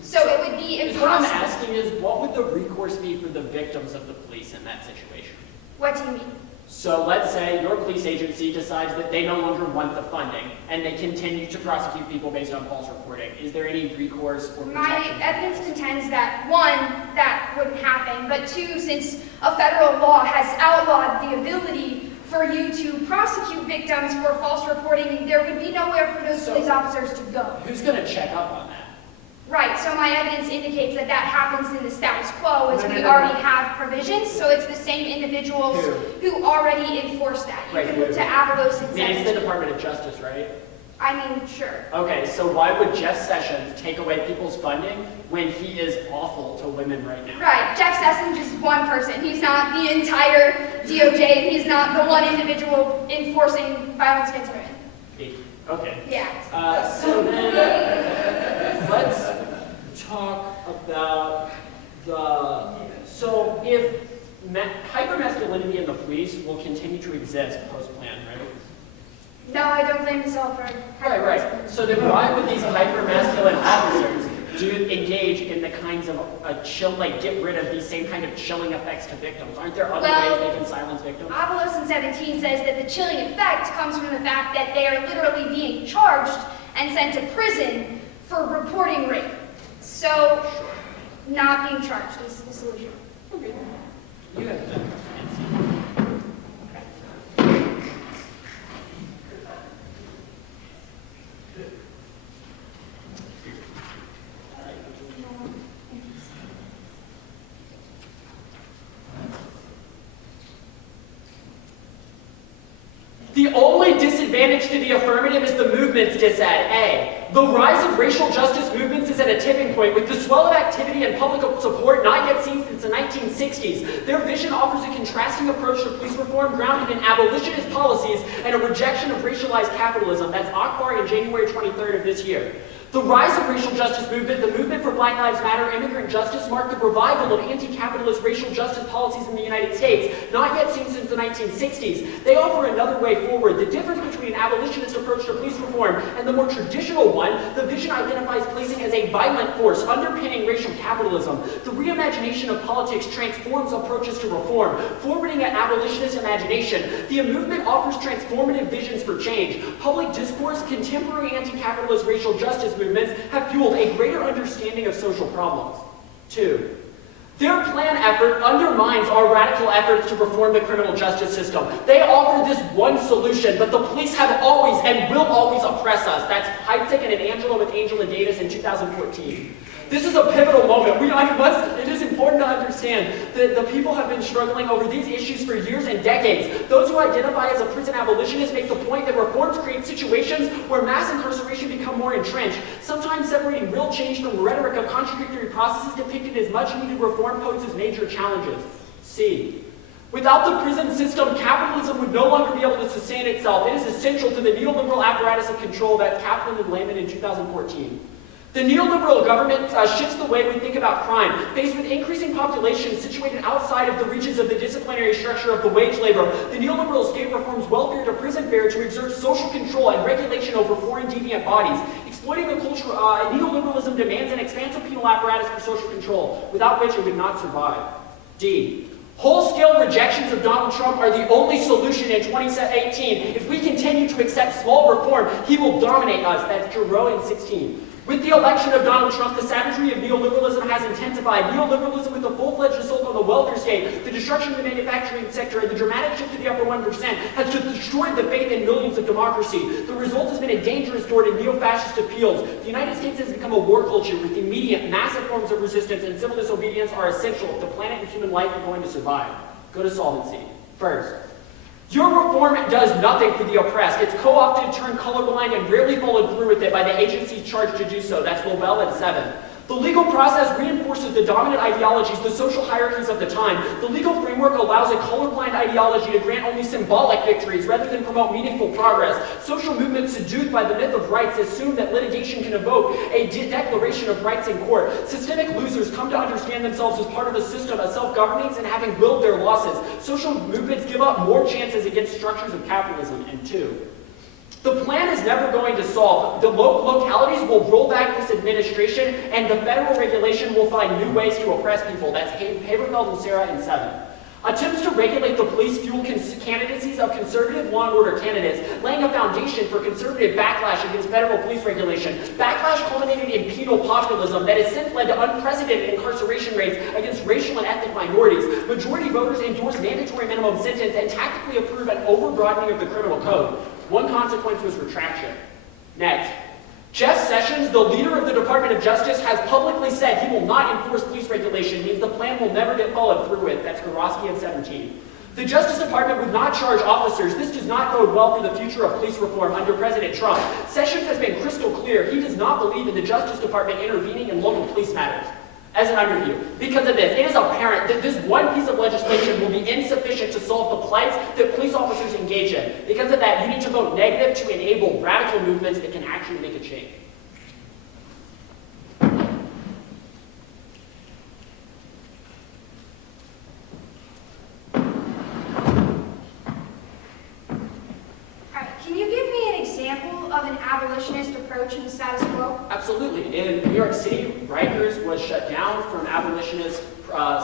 So it would be What I'm impossible. asking is, what would the recourse be for the victims of the police in that situation? What do you mean? So let's say your police agency decides that they no longer want the funding, and they continue to prosecute people based on false reporting. Is there any recourse or My protection? evidence contends that, 1, that wouldn't happen, but 2, since a federal law has outlawed the ability for you to prosecute victims for false reporting, there would be nowhere for those police officers to go. Who's going to check up on that? Right, so my evidence indicates that that happens in the status quo as No. we already have provisions, so it's the same individuals who already enforce that. You Right, can look to Avalos and I mean, it's the 17. Department of Justice, right? I mean, sure. Okay, so why would Jeff Sessions take away people's funding when he is awful to women right now? Right, Jeff Sessions is one person. He's not the entire DOJ. He's not the one individual enforcing violence against women. Okay. Yeah. So then, let's talk about so if hypermasculinity in the police will continue to exist post-plan, right? No, I don't blame this all for Right. So then why would these hyper-masculine officers engage in the kinds of get rid of these same kind of chilling effects to victims? Aren't there other ways they can silence victims? Avalos and 17 says that the chilling effect comes from the fact that they are literally being charged and sent to prison for reporting rape. So, not being charged is the solution. Okay. You have to. The only disadvantage to the affirmative is the movements dissad. A. The rise of racial justice movements is at a tipping point, with the swell of activity and public support not yet seen since the 1960s. Their vision offers a contrasting approach to police reform grounded in abolitionist policies and a rejection of racialized capitalism. That's Akbar in January 23rd of this year. The rise of racial justice movement, the movement for Black Lives Matter, immigrant justice, marked the revival of anti-capitalist racial justice policies in the United States, not yet seen since the 1960s. They offer another way forward. The difference between an abolitionist approach to police reform and the more traditional one, the vision identifies policing as a violent force underpinning racial capitalism. The reimagination of politics transforms approaches to reform, forwarding an abolitionist imagination. The movement offers transformative visions for change. Public discourse, contemporary anti-capitalist racial justice movements have fueled a greater understanding of social problems. 2. Their plan effort undermines our radical efforts to reform the criminal justice system. They offer this one solution, but the police have always and will always oppress us. That's Heitzig and Angela with Angela Davis in 2014. This is a pivotal moment. It is important to understand that the people have been struggling over these issues for years and decades. Those who identify as a prison abolitionist make the point that reforms create situations where mass incarceration become more entrenched, sometimes separating real change from rhetoric of contradictory processes depicted as much-needed reform poses major challenges. C. Without the prison system, capitalism would no longer be able to sustain itself. It is essential to the neoliberal apparatus of control that Kaplan and Lehman in 2014. The neoliberal government shifts the way we think about crime. Faced with increasing populations situated outside of the reaches of the disciplinary structure of the wage labor, the neoliberal state reforms welfare to prison fare to exert social control and regulation over foreign deviant bodies. Exploiting the culture, neoliberalism demands an expansive penal apparatus for social control, without which it would not survive. D. Whole-scale rejections of Donald Trump are the only solution in 2018. If we continue to accept small reform, he will dominate us. That's Giroux in 16. With the election of Donald Trump, the savagery of neoliberalism has intensified. Neoliberalism with the full-fledged assault on the welfare state, the destruction of the manufacturing sector, and the dramatic shift to the upper 1% has destroyed the faith in millions of democracy. The result has been a dangerous door to neo-fascist appeals. The United States has become a war culture with immediate, massive forms of resistance, and civil disobedience are essential if the planet and human life are going to survive. Go to solvency. First, your reform does nothing for the oppressed. It's co-opted, turned colorblind, and rarely followed through with it by the agencies charged to do so. That's Lobel at 7. The legal process reinforces the dominant ideologies, the social hierarchies of the time. The legal framework allows a colorblind ideology to grant only symbolic victories rather than promote meaningful progress. Social movements seduced by the myth of rights assume that litigation can evoke a declaration of rights in court. Systemic losers come to understand themselves as part of a system of self-governance and having willed their losses. Social movements give up more chances against structures of capitalism. And 2. The plan is never going to solve. The localities will roll back this administration, and the federal regulation will find new ways to oppress people. That's Haberfeld and Sarah in 7. Attempts to regulate the police fuel candidacies of conservative law and order candidates, laying a foundation for conservative backlash against federal police regulation. Backlash culminated in penal populism that has since led to unprecedented incarceration rates against racial and ethnic minorities. Majority voters endorse mandatory minimum sentence and tactically approve an over-broadening of the criminal code. One consequence was retraction. Next, Jeff Sessions, the leader of the Department of Justice, has publicly said he will not enforce police regulation, means the plan will never get followed through with. That's Gorosky at 17. The Justice Department would not charge officers. This does not bode well for the future of police reform under President Trump. Sessions has been crystal clear. He does not believe in the Justice Department intervening in local police matters. As an underview, because of this, it is apparent that this one piece of legislation will be insufficient to solve the plights that police officers engage in. Because of that, you need to vote negative to enable radical movements that can actually make a change. Can you give me an example of an abolitionist approach in the status quo? Absolutely. In New York City, Rikers was shut down from abolitionist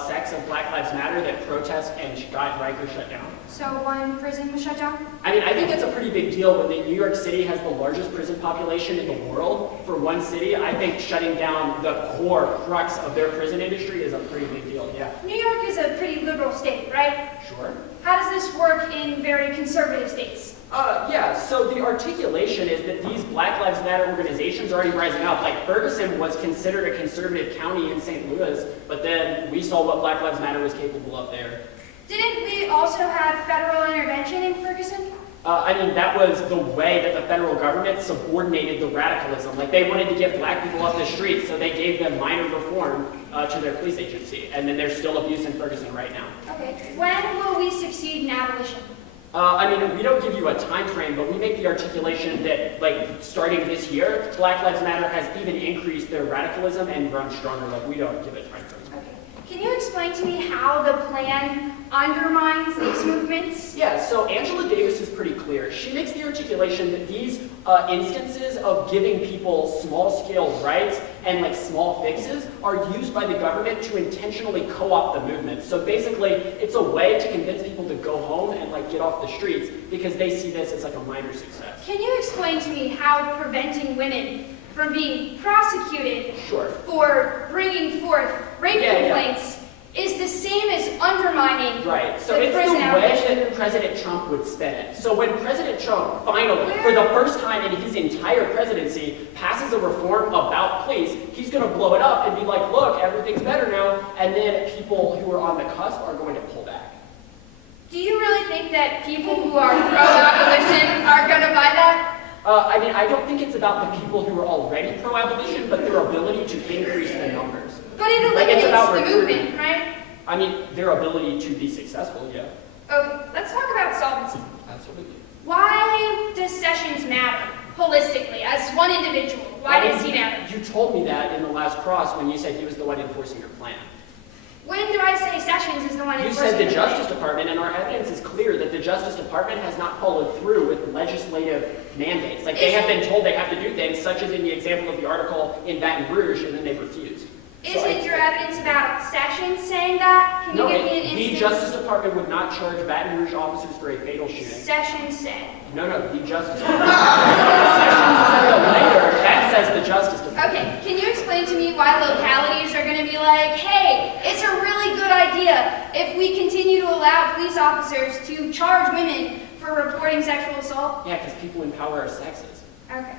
sects of Black Lives Matter that protest and got Rikers shut down. So one prison was shut down? I mean, I think it's a pretty big deal when New York City has the largest prison population in the world for one city. I think shutting down the core crux of their prison industry is a pretty big deal, yeah. New York is a pretty liberal state, right? Sure. How does this work in very conservative states? Yeah, so the articulation is that these Black Lives Matter organizations are already rising up. Like Ferguson was considered a conservative county in St. Louis, but then we saw what Black Lives Matter was capable of there. Didn't we also have federal intervention in Ferguson? I mean, that was the way that the federal government subordinated the radicalism. Like, they wanted to get black people off the streets, so they gave them minor reform to their police agency. And then there's still abuse in Ferguson right now. Okay, when will we succeed in abolition? I mean, we don't give you a time frame, but we make the articulation that, like, starting this year, Black Lives Matter has even increased their radicalism and grown stronger. Like, we don't give a time frame. Okay. Can you explain to me how the plan undermines these movements? Yeah, so Angela Davis is pretty clear. She makes the articulation that these instances of giving people small-scale rights and like small fixes are used by the government to intentionally co-opt the movement. So basically, it's a way to convince people to go home and like get off the streets because they see this as like a minor success. Can you explain to me how preventing women from being prosecuted for bringing forth rape complaints is the same as undermining so the it's prison the way abolition? that President Trump would spin it. So when President Trump finally, for the first time in his entire presidency, passes a reform about police, he's going to blow it up and be like, look, everything's better now, and then people who are on the cusp are going to pull back. Do you really think that people who are pro-abolition are going to buy that? I mean, I don't think it's about the people who are already pro-abolition, but their ability to increase the numbers. But it eliminates the movement, right? I mean, their ability to be successful, yeah. Okay, let's talk about solvency. Absolutely. Why does Sessions matter, holistically, as one individual? Why does he matter? You told me that in the last cross when you said he was the one enforcing your plan. When do I say Sessions is the one You enforcing said the plan? Justice Department, and our evidence is clear that the Justice Department has not followed through with legislative mandates. Like, they have been told they have to do things, such as in the example of the article in Baton Rouge, and then they've refused. Isn't your evidence about Sessions saying that? Can you give me an instance? The Justice Department would not charge Baton Rouge officers for a fatal shooting. Sessions said. No, the Justice Department. Sessions said it later. That says the Justice Department. Okay, can you explain to me why localities are going to be like, hey, it's a really good idea if we continue to allow police officers to charge women for reporting sexual assault? Yeah, because people in power are sexist. Okay.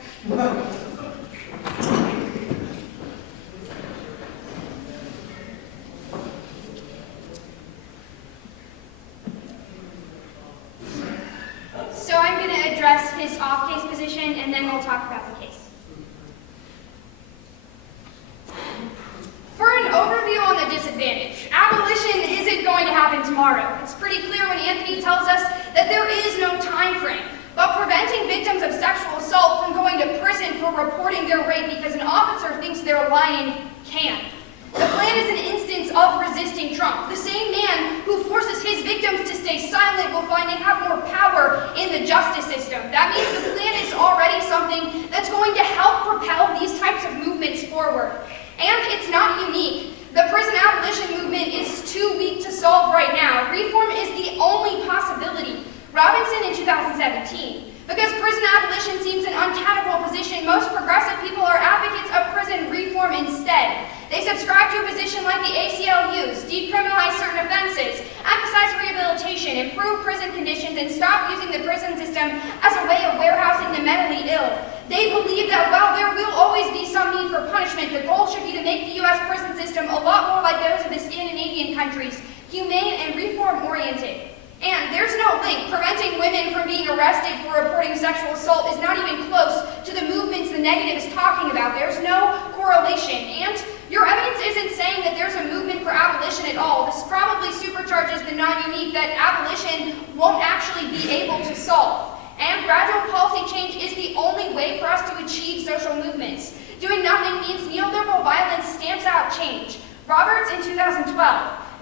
So I'm going to address his off-case position, and then we'll talk about the case. For an overview on the disadvantage, abolition isn't going to happen tomorrow. It's pretty clear when Anthony tells us that there is no time frame. But preventing victims of sexual assault from going to prison for reporting their rape because an officer thinks they're lying can. The plan is an instance of resisting Trump. The same man who forces his victims to stay silent will find they have more power in the justice system. That means the plan is already something that's going to help propel these types of movements forward. And it's not unique. The prison abolition movement is too weak to solve right now. Reform is the only possibility. Robinson in 2017. Because prison abolition seems an untenable position, most progressive people are advocates of prison reform instead. They subscribe to a position like the ACLU's, decriminalize certain offenses, emphasize rehabilitation, improve prison conditions, and stop using the prison system as a way of warehousing the mentally ill. They believe that while there will always be some need for punishment, the goal should be to make the U.S. prison system a lot more like those of the Scandinavian countries, humane and reform-oriented. And there's no link. Preventing women from being arrested for reporting sexual assault is not even close to the movements the negative is talking about. There's no correlation. And your evidence isn't saying that there's a movement for abolition at all. This probably supercharges the non-unique that abolition won't actually be able to solve. And gradual policy change is the only way for us to achieve social movements. Doing nothing means neoliberal violence stamps out change. Roberts in 2012.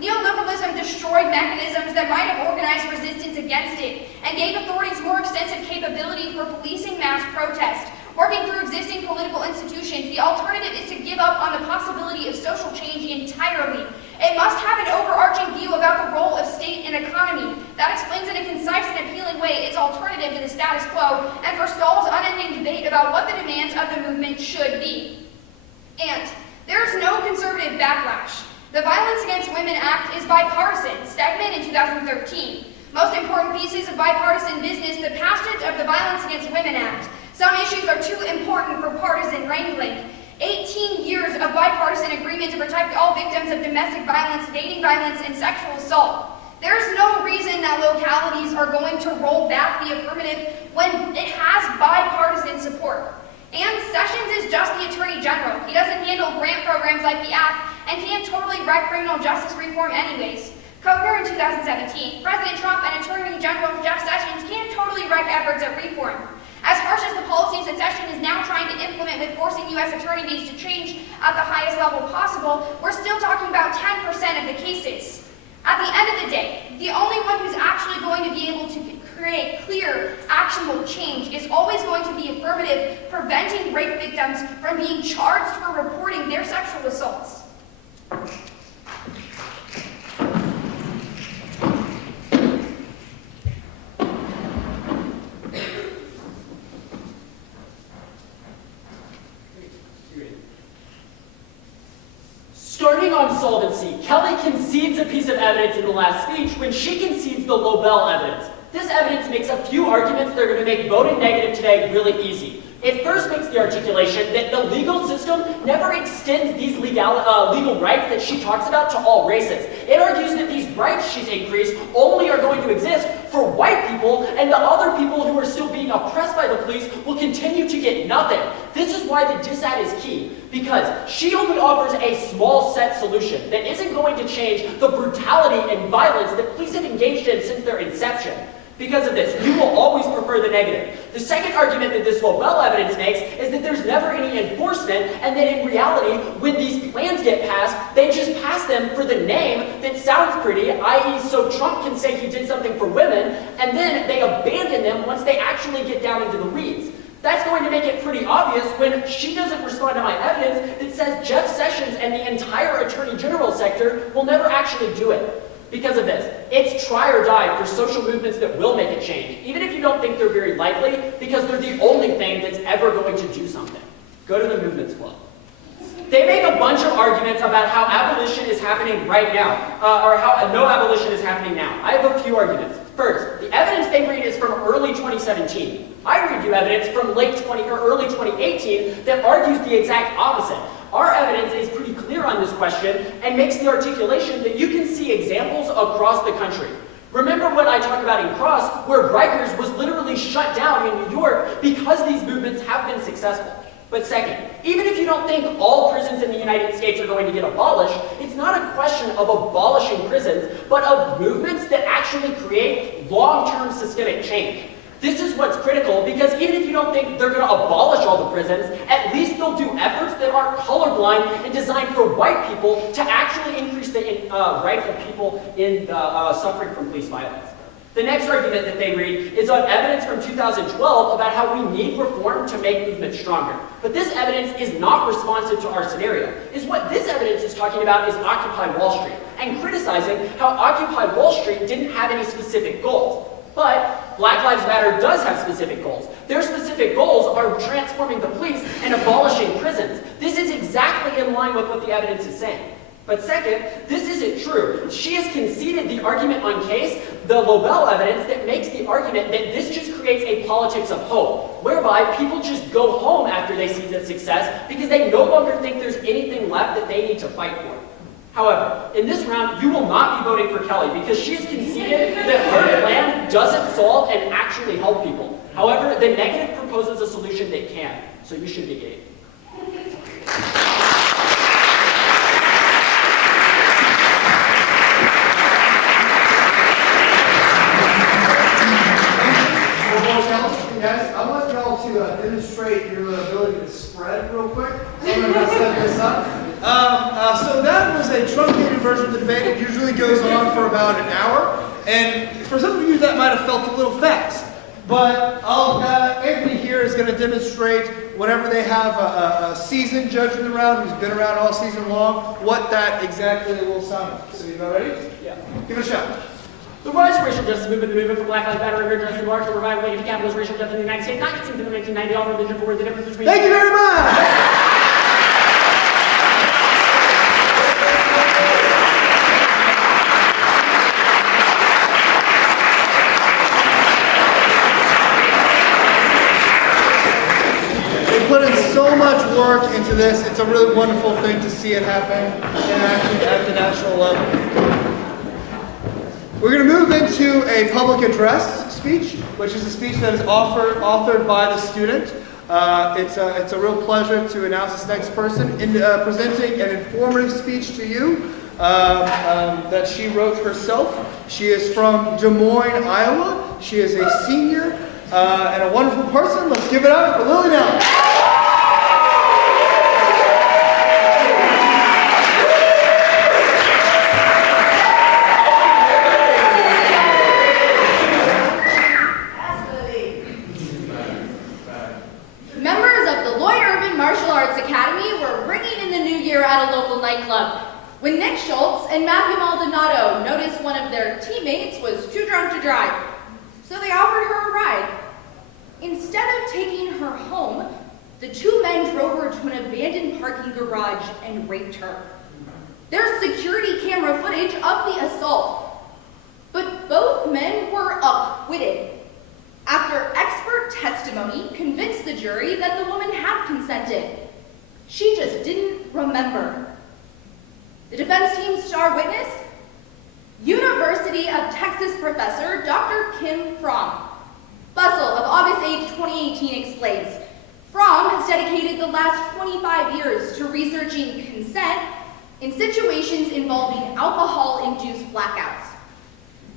Neoliberalism destroyed mechanisms that might have organized resistance against it and gave authorities more extensive capability for policing mass protest. Working through existing political institutions, the alternative is to give up on the possibility of social change entirely. It must have an overarching view about the role of state and economy. That explains in a concise and appealing way its alternative to the status quo and forestalls unending debate about what the demands of the movement should be. And there's no conservative backlash. The Violence Against Women Act is bipartisan, Stegman in 2013. Most important pieces of bipartisan business, the passage of the Violence Against Women Act. Some issues are too important for partisan wrangling. 18 years of bipartisan agreement to protect all victims of domestic violence, dating violence, and sexual assault. There's no reason that localities are going to roll back the affirmative when it has bipartisan support. And Sessions is just the Attorney General. He doesn't handle grant programs like the act and can't totally wreck criminal justice reform anyways. Coder in 2017, President Trump and Attorney General Jeff Sessions can't totally wreck efforts at reform. As harsh as the policies that Sessions is now trying to implement with forcing U.S. attorneys to change at the highest level possible, we're still talking about 10% of the cases. At the end of the day, the only one who's actually going to be able to create clear, actionable change is always going to be affirmative, preventing rape victims from being charged for reporting their sexual assaults. Starting on solvency, Kelly concedes a piece of evidence in the last speech when she concedes the Lobel evidence. This evidence makes a few arguments that are going to make voting negative today really easy. It first makes the articulation that the legal system never extends these legal rights that she talks about to all races. It argues that these rights she's increased only are going to exist for white people, and the other people who are still being oppressed by the police will continue to get nothing. This is why the dissat is key, because she only offers a small set solution that isn't going to change the brutality and violence that police have engaged in since their inception. Because of this, you will always prefer the negative. The second argument that this Lobel evidence makes is that there's never any enforcement, and that in reality, when these plans get passed, they just pass them for the name that sounds pretty, i.e. so Trump can say he did something for women, and then they abandon them once they actually get down into the weeds. That's going to make it pretty obvious when she doesn't respond to my evidence that says Jeff Sessions and the entire Attorney General sector will never actually do it. Because of this, it's try or die for social movements that will make a change, even if you don't think they're very likely, because they're the only thing that's ever going to do something. Go to the Movements Club. They make a bunch of arguments about how abolition is happening right now, or how no abolition is happening now. I have a few arguments. First, the evidence they read is from early 2017. I read you evidence from early 2018 that argues the exact opposite. Our evidence is pretty clear on this question and makes the articulation that you can see examples across the country. Remember what I talk about in Cross, where Rikers was literally shut down in New York because these movements have been successful. But second, even if you don't think all prisons in the United States are going to get abolished, it's not a question of abolishing prisons, but of movements that actually create long-term systemic change. This is what's critical, because even if you don't think they're going to abolish all the prisons, at least they'll do efforts that aren't colorblind and designed for white people to actually increase the rights of people in suffering from police violence. The next argument that they read is on evidence from 2012 about how we need reform to make movements stronger. But this evidence is not responsive to our scenario. What this evidence is talking about is Occupy Wall Street, and criticizing how Occupy Wall Street didn't have any specific goals. But Black Lives Matter does have specific goals. Their specific goals are transforming the police and abolishing prisons. This is exactly in line with what the evidence is saying. But second, this isn't true. She has conceded the argument on case, the Lobel evidence that makes the argument that this just creates a politics of hope, whereby people just go home after they see the success because they no longer think there's anything left that they need to fight for. However, in this round, you will not be voting for Kelly because she has conceded that her plan doesn't solve and actually help people. However, the negative proposes a solution that can, so you should be game. Guys, I want y'all to demonstrate your ability to spread real quick. So I'm going to set this up. So that was a truncated version of the debate. It usually goes on for about an hour. And for some of you, that might have felt a little fast. But Anthony here is going to demonstrate whenever they have a seasoned judge in the round who's been around all season long, what that exactly will sound like. So you all ready? Yeah. Give it a shot. The rise of racial justice movement, the movement for Black Lives Matter, justice, the march, the revival, of capitalist racial justice in the United States, 1960 to 1990, all religion for the difference between... Thank you very much! They put in so much work into this. It's a really wonderful thing to see it happen and actually at the national level. We're going to move into a public address speech, which is a speech that is authored by the student. It's a real pleasure to announce this next person presenting an informative speech to you that she wrote herself. She is from Des Moines, Iowa. She is a senior and a wonderful person. Let's give it up for Lily Nell. When Nick Schultz and Matthew Maldonado noticed one of their teammates was too drunk to drive, so they offered her a ride. Instead of taking her home, the two men drove her to an abandoned parking garage and raped her. There's security camera footage of the assault, but both men were acquitted after expert testimony convinced the jury that the woman had consented. She just didn't remember. The defense team's star witness, University of Texas professor Dr. Kim Fromm. Fussell of August 8, 2018 explains, Fromm has dedicated the last 25 years to researching consent in situations involving alcohol-induced blackouts.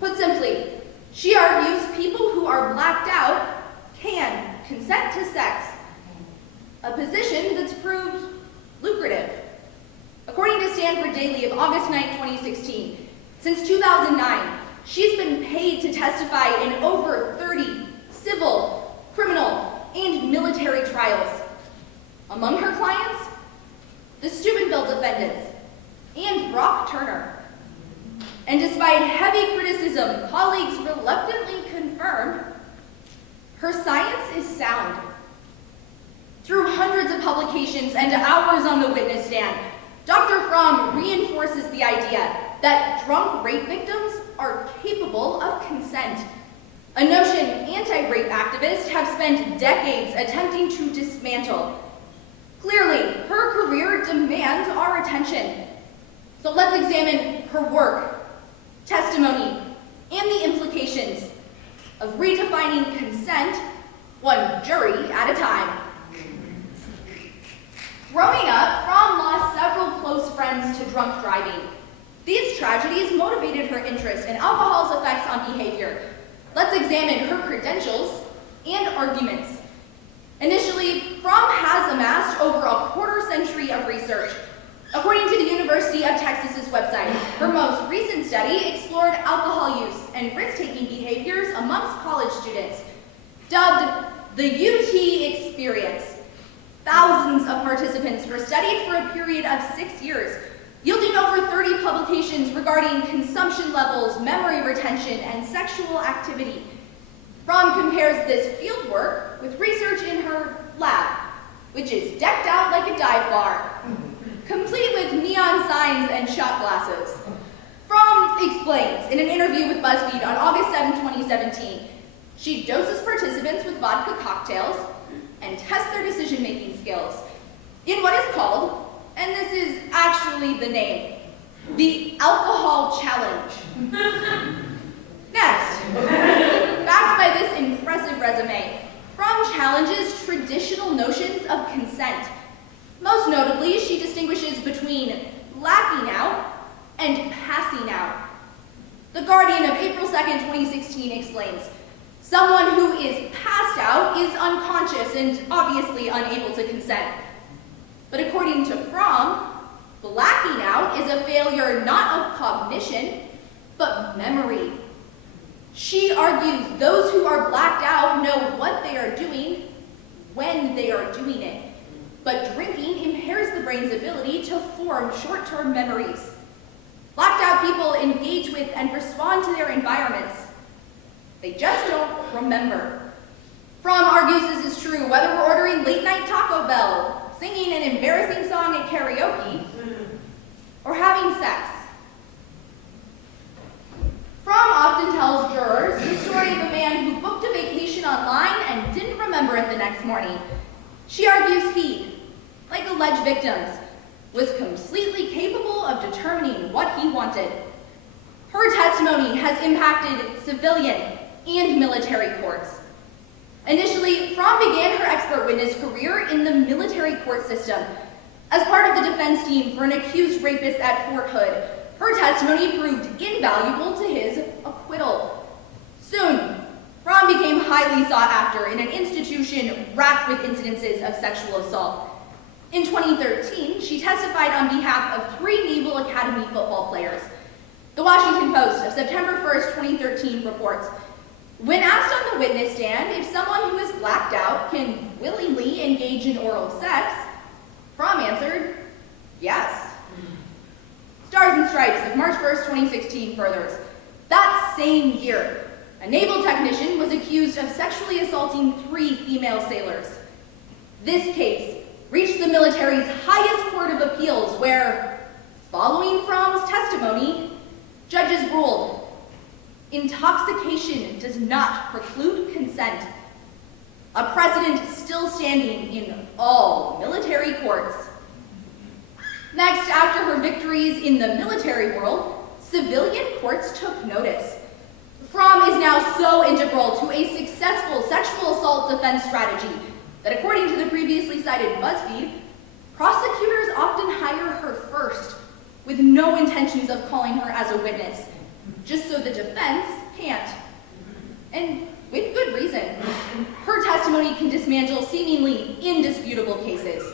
Put simply, she argues people who are blacked out can consent to sex, a position that's proved lucrative. According to Stanford Daily of August 9, 2016, since 2009, she's been paid to testify in over 30 civil, criminal, and military trials. Among her clients, the Steubenville defendants and Brock Turner. And despite heavy criticism, colleagues reluctantly confirm her science is sound. Through hundreds of publications and hours on the witness stand, Dr. Fromm reinforces the idea that drunk rape victims are capable of consent, a notion anti-rape activists have spent decades attempting to dismantle. Clearly, her career demands our attention. So let's examine her work, testimony, and the implications of redefining consent one jury at a time. Growing up, Fromm lost several close friends to drunk driving. These tragedies motivated her interest in alcohol's effects on behavior. Let's examine her credentials and arguments. Initially, Fromm has amassed over a quarter century of research. According to the University of Texas's website, her most recent study explored alcohol use and risk-taking behaviors amongst college students. Dubbed the UT Experience, thousands of participants were studied for a period of 6 years, yielding over 30 publications regarding consumption levels, memory retention, and sexual activity. Fromm compares this fieldwork with research in her lab, which is decked out like a dive bar. complete with neon signs and shot glasses. Fromm explains in an interview with BuzzFeed on August 7, 2017, she doses participants with vodka cocktails and tests their decision-making skills in what is called, and this is actually the name, the Alcohol Challenge. Next, backed by this impressive resume, Fromm challenges traditional notions of consent. Most notably, she distinguishes between blacking out and passing out. The Guardian of April 2nd, 2016 explains, someone who is passed out is unconscious and obviously unable to consent. But according to Fromm, blacking out is a failure not of cognition, but memory. She argues those who are blacked out know what they are doing when they are doing it. But drinking impairs the brain's ability to form short-term memories. Blacked out people engage with and respond to their environments. They just don't remember. Fromm argues this is true whether we're ordering late-night Taco Bell, singing an embarrassing song at karaoke, or having sex. Fromm often tells jurors the story of a man who booked a vacation online and didn't remember it the next morning. She argues he, like alleged victims, was completely capable of determining what he wanted. Her testimony has impacted civilian and military courts. Initially, Fromm began her expert witness career in the military court system. As part of the defense team for an accused rapist at Fort Hood, her testimony proved invaluable to his acquittal. Soon, Fromm became highly sought after in an institution racked with incidences of sexual assault. In 2013, she testified on behalf of 3 Naval Academy football players. The Washington Post of September 1st, 2013 reports, when asked on the witness stand if someone who is blacked out can willingly engage in oral sex, Fromm answered, yes. Stars and Stripes of March 1st, 2016 furthers. That same year, a naval technician was accused of sexually assaulting 3 female sailors. This case reached the military's highest court of appeals where, following Fromm's testimony, judges ruled, intoxication does not preclude consent. A precedent still standing in all military courts. Next, after her victories in the military world, civilian courts took notice. Fromm is now so integral to a successful sexual assault defense strategy that, according to the previously cited BuzzFeed, prosecutors often hire her first, with no intentions of calling her as a witness, just so the defense can't. And with good reason. Her testimony can dismantle seemingly indisputable cases.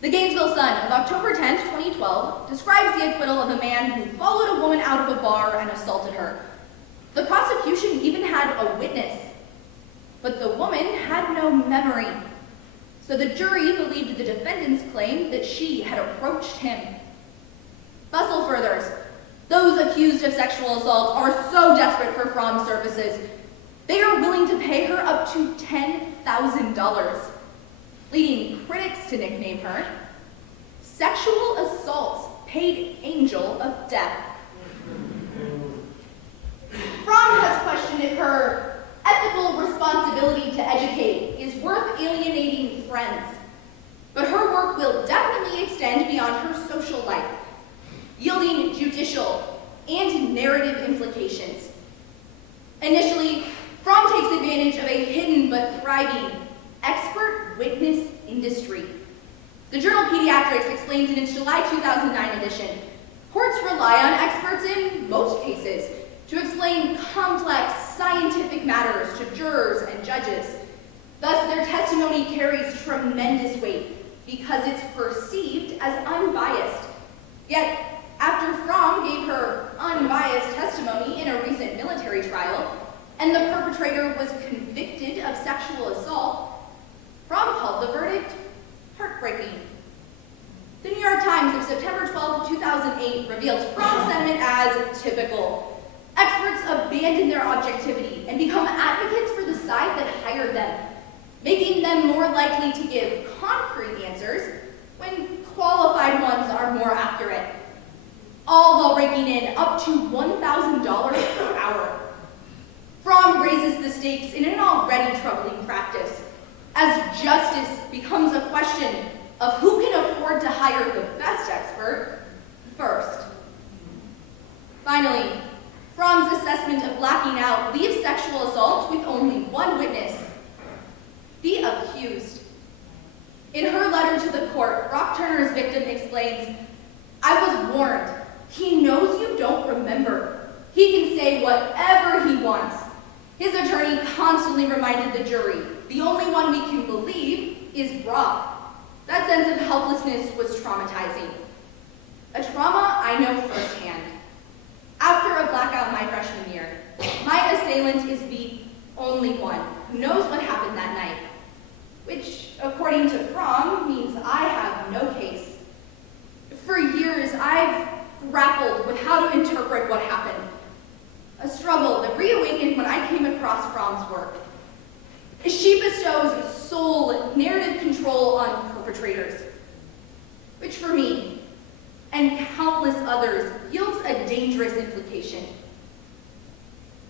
The Gainesville Sun of October 10, 2012 describes the acquittal of a man who followed a woman out of a bar and assaulted her. The prosecution even had a witness, but the woman had no memory. So the jury believed the defendant's claim that she had approached him. Bustle furthers, those accused of sexual assault are so desperate for Fromm's services, they are willing to pay her up to $10,000, leading critics to nickname her Sexual Assault's Paid Angel of Death. Fromm has questioned if her ethical responsibility to educate is worth alienating friends, but her work will definitely extend beyond her social life, yielding judicial and narrative implications. Initially, Fromm takes advantage of a hidden but thriving expert witness industry. The journal Pediatrics explains in its July 2009 edition, courts rely on experts in most cases to explain complex scientific matters to jurors and judges. Thus, their testimony carries tremendous weight because it's perceived as unbiased. Yet, after Fromm gave her unbiased testimony in a recent military trial, and the perpetrator was convicted of sexual assault, Fromm called the verdict heartbreaking. The New York Times of September 12, 2008 reveals Fromm's sentiment as typical. Experts abandon their objectivity and become advocates for the side that hired them, making them more likely to give concrete answers when qualified ones are more accurate, all while raking in up to $1,000 per hour. Fromm raises the stakes in an already troubling practice, as justice becomes a question of who can afford to hire the best expert first. Finally, Fromm's assessment of blacking out leaves sexual assaults with only one witness, the accused. In her letter to the court, Brock Turner's victim explains, "I was warned. He knows you don't remember. He can say whatever he wants." His attorney constantly reminded the jury, the only one we can believe is Brock. That sense of helplessness was traumatizing. A trauma I know firsthand. After a blackout my freshman year, my assailant is the only one who knows what happened that night, which, according to Fromm, means I have no case. For years, I've grappled with how to interpret what happened, a struggle that reawakened when I came across Fromm's work. She bestows sole narrative control on perpetrators, which for me, and countless others, yields a dangerous implication.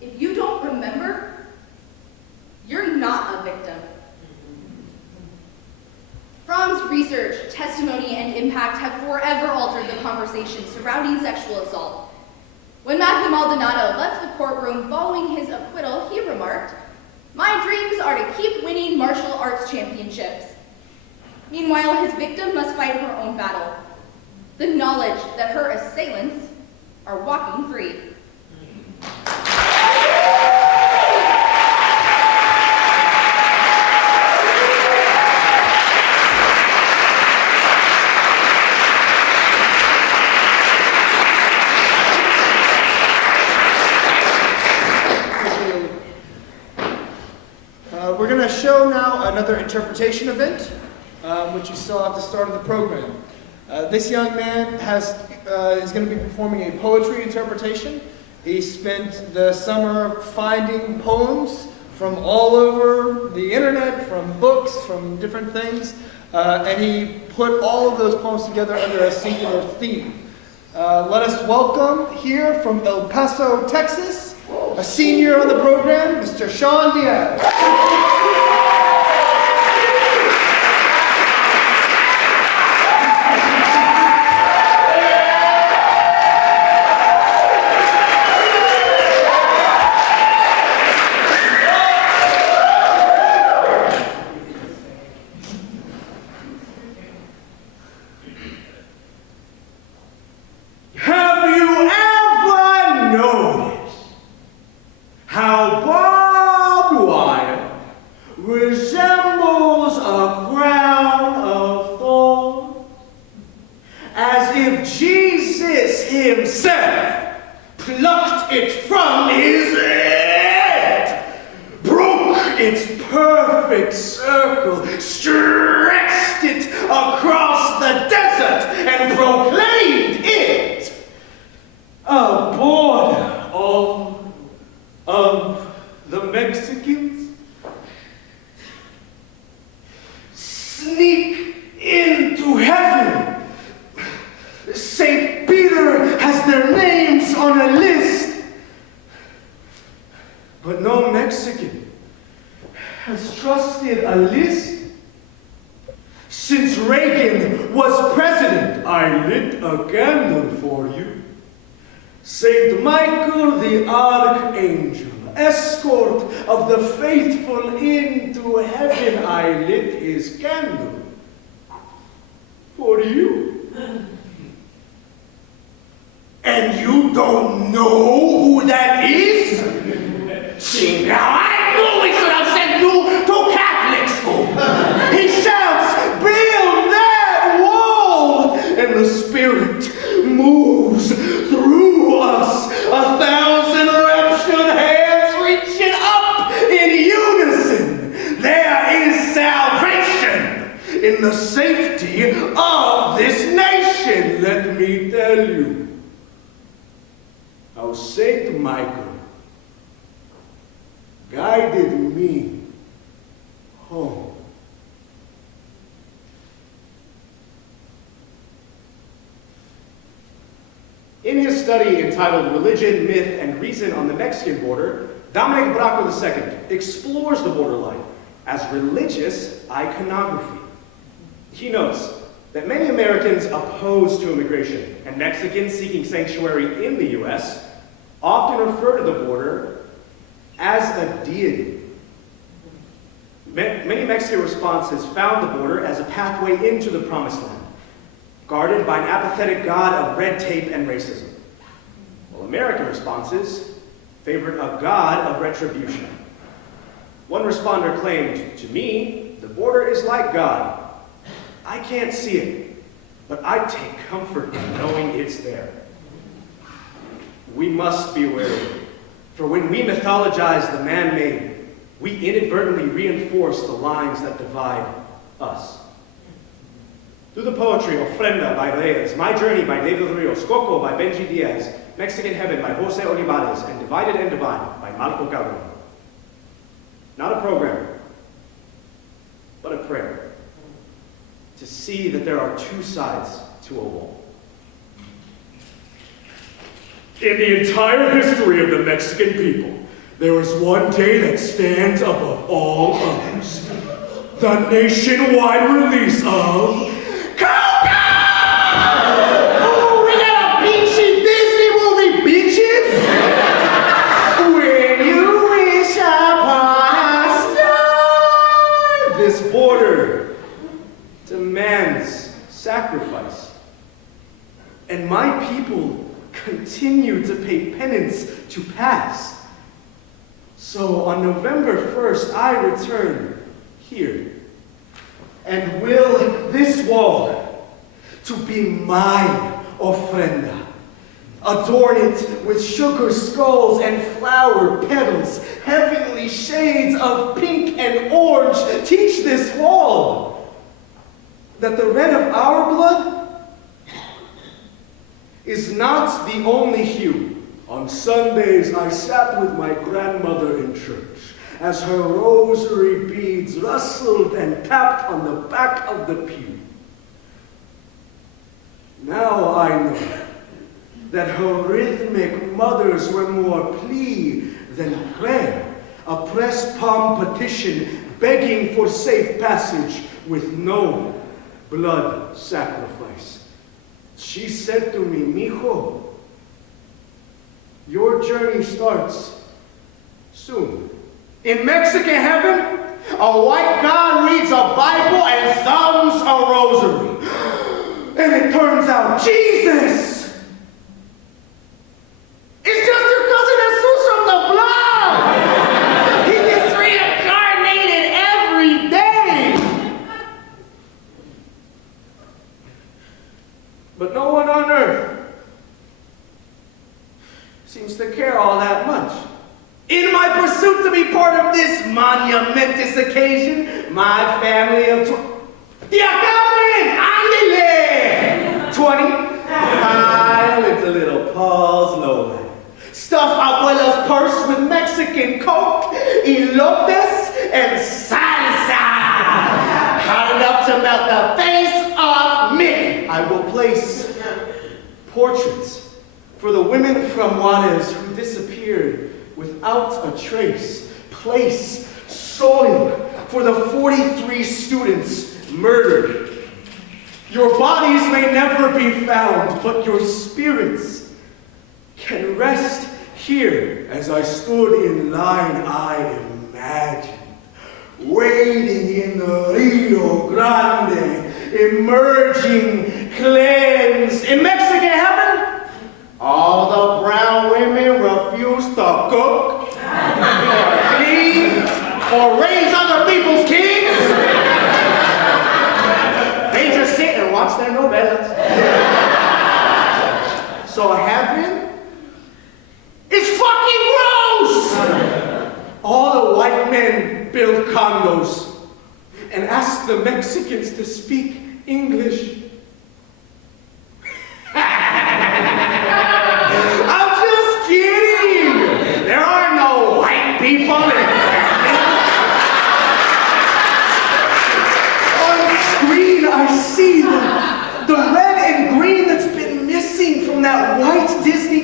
If you don't remember, you're not a victim. Fromm's research, testimony, and impact have forever altered the conversation surrounding sexual assault. When Matthew Maldonado left the courtroom following his acquittal, he remarked, "My dreams are to keep winning martial arts championships." Meanwhile, his victim must fight her own battle. The knowledge that her assailants are walking free. We're going to show now another interpretation event, which you saw at the start of the program. This young man is going to be performing a poetry interpretation. He spent the summer finding poems from all over the internet, from books, from different things, and he put all of those poems together under a singular theme. Let us welcome here from El Paso, Texas, a senior on the program, Mr. Sean Diaz. Have you ever noticed how barbed wire resembles a crown of thorns? As if Jesus himself plucked it from his head, broke its perfect circle, stretched it across the desert, and proclaimed it a border of the Mexicans. Sneak into heaven. St. Peter has their names on a list, but no Mexican has trusted a list. Since Reagan was president, I lit a candle for you. Saint Michael the Archangel, escort of the faithful into heaven, I lit his candle for you. And you don't know who that is? See, now I knew we should have sent you to Catholic school. He shouts, build that wall, and the Spirit moves through us, 1,000 raptured hands reaching up in unison. There is salvation in the safety of this nation. Let me tell you how Saint Michael guided me home. study entitled Religion, Myth, and Reason on the Mexican Border, Dominic Bracco II explores the borderline as religious iconography. He notes that many Americans opposed to immigration and Mexicans seeking sanctuary in the U.S. often refer to the border as a deity. Many Mexican responses found the border as a pathway into the promised land, guarded by an apathetic god of red tape and racism, while American responses favored a god of retribution. One responder claimed, "To me, the border is like God. I can't see it, but I take comfort in knowing it's there." We must be wary, for when we mythologize the man-made, we inadvertently reinforce the lines that divide us. Through the poetry Ofrenda by Reyes, My Journey by David Rios, Coco by Benji Diaz, Mexican Heaven by Jose Olivares, and Divided and Divine by Marco Calderon. Not a program, but a prayer. To see that there are two sides to a wall. In the entire history of the Mexican people, there is one day that stands above all others. The nationwide release of Coca! Oh, we got a beachy Disney movie, beaches! When you wish upon a star! This border demands sacrifice. And my people continue to pay penance to pass. So on November 1st, I return here and will this wall to be my ofrenda. Adorn it with sugar skulls and flower petals, heavenly shades of pink and orange. Teach this wall that the red of our blood is not the only hue. On Sundays, I sat with my grandmother in church as her rosary beads rustled and tapped on the back of the pew. Now I know that her rhythmic mothers were more plea than prayer, a press palm petition begging for safe passage with no blood sacrifice. She said to me, "Mijo, your journey starts soon." In Mexican heaven, a white god reads a Bible and thumbs a rosary. And it turns out Jesus is just your cousin Jesus from the blood. He gets reincarnated every day. But no one on earth seems to care all that much. In my pursuit to be part of this monumentous occasion, my family of Tia Carmen, ándele! 20, smile into little Paul's lowlight. Stuff abuela's purse with Mexican coke, elotes, and salsa. Hot enough to melt the face off Mickey. I will place portraits for the women from Juarez who disappeared without a trace. Place soil for the 43 students murdered. Your bodies may never be found, but your spirits can rest here. As I stood in line, I imagined wading in the Rio Grande, emerging cleansed. In Mexican heaven, all the brown women refuse to cook, or clean, or raise other people's kids. They just sit and watch their novelas. So heaven is fucking gross! All the white men build condos and ask the Mexicans to speak English. I'm just kidding! There are no white people in heaven. On screen, I see the red and green that's been missing from that white Disney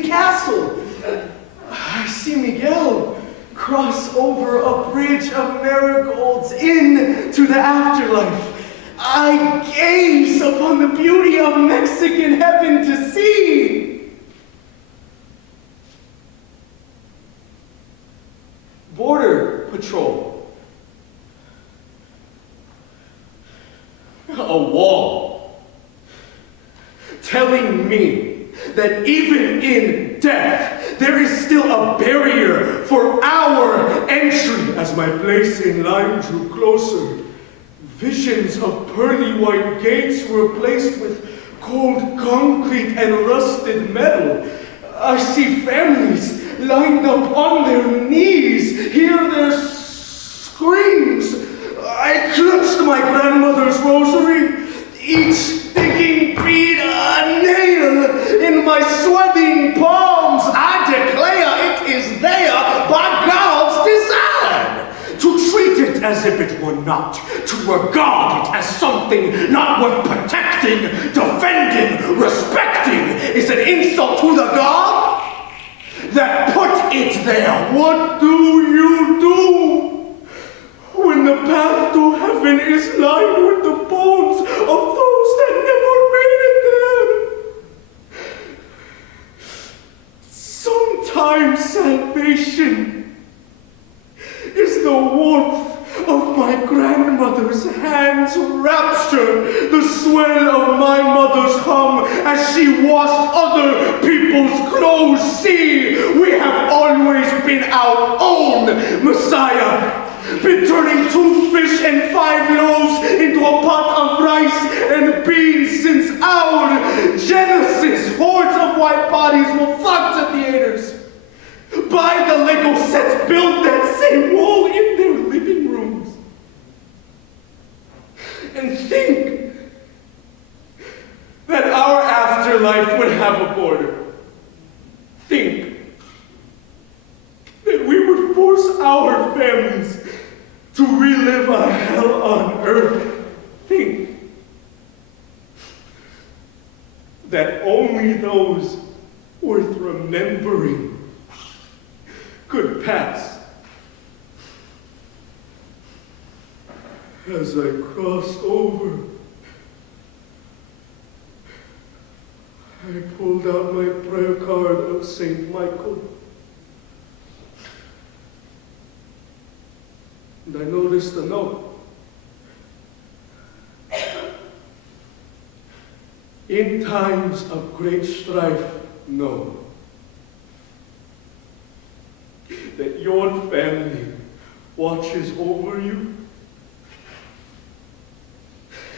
bridge of marigolds into the afterlife, I gaze upon the beauty of Mexican heaven to see. Border Patrol. A wall. Telling me that even in death, there is still a barrier for our entry. As my place in line drew closer, visions of pearly white gates were replaced with cold concrete and rusted metal. I see families lined up on their knees, hear their screams. I clutched my grandmother's rosary, each digging bead a nail in my sweating palms. I declare it is there by God's design. To treat it as if it were not, to regard it as something not worth protecting, defending, respecting, is an insult to the God that put it there. What do you do when the path to heaven is lined with the bones of those that never made it there? Sometimes salvation is the warmth of my grandmother's hands rapture, the swell of my mother's hum as she washed other people's clothes. See, we have always been our own Messiah. Been turning 2 fish and 5 loaves into a pot of rice and beans since our Genesis. Hordes of white bodies will flock to theaters. Buy the Lego sets, build that same wall in their living rooms. And think that our afterlife would have a border. Think that we would force our families to relive a hell on earth. Think that only those worth remembering could pass. As I crossed over, I pulled out my prayer card of St. Michael. And I noticed a note. In times of great strife, know that your family watches over you.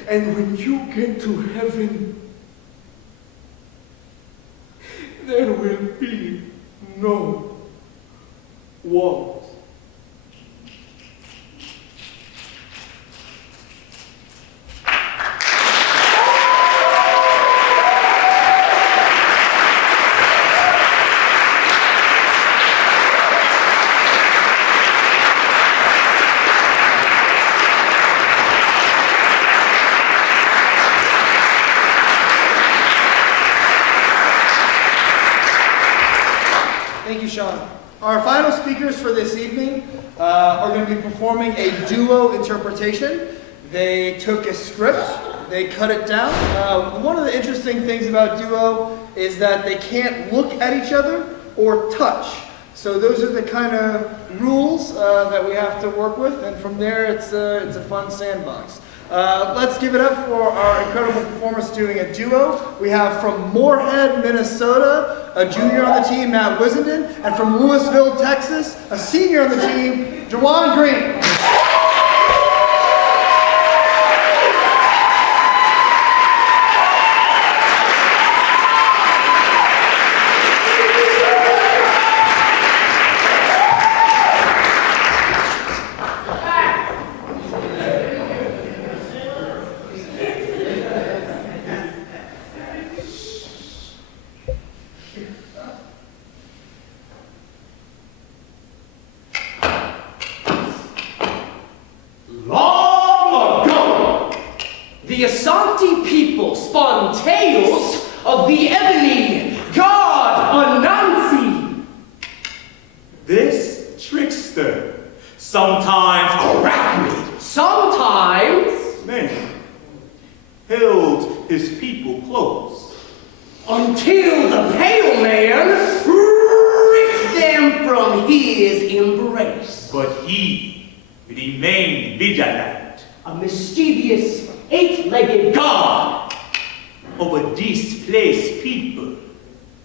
And when you get to heaven, there will be no walls. Thank you, Sean. Our final speakers for this evening are going to be performing a duo interpretation. They took a script, they cut it down. One of the interesting things about duo is that they can't look at each other or touch. So those are the kind of rules that we have to work with, and from there it's a fun sandbox. Let's give it up for our incredible performers doing a duo. We have from Moorhead, Minnesota, a junior on the team, Matt Wissenden, and from Louisville, Texas, a senior on the team, Jawan Green. The Asante people spun tales of the ebony god Anansi. This trickster, sometime his people close. Until the pale man ripped them from his embrace. But he remained vigilant. A mischievous, eight-legged god of a displaced people,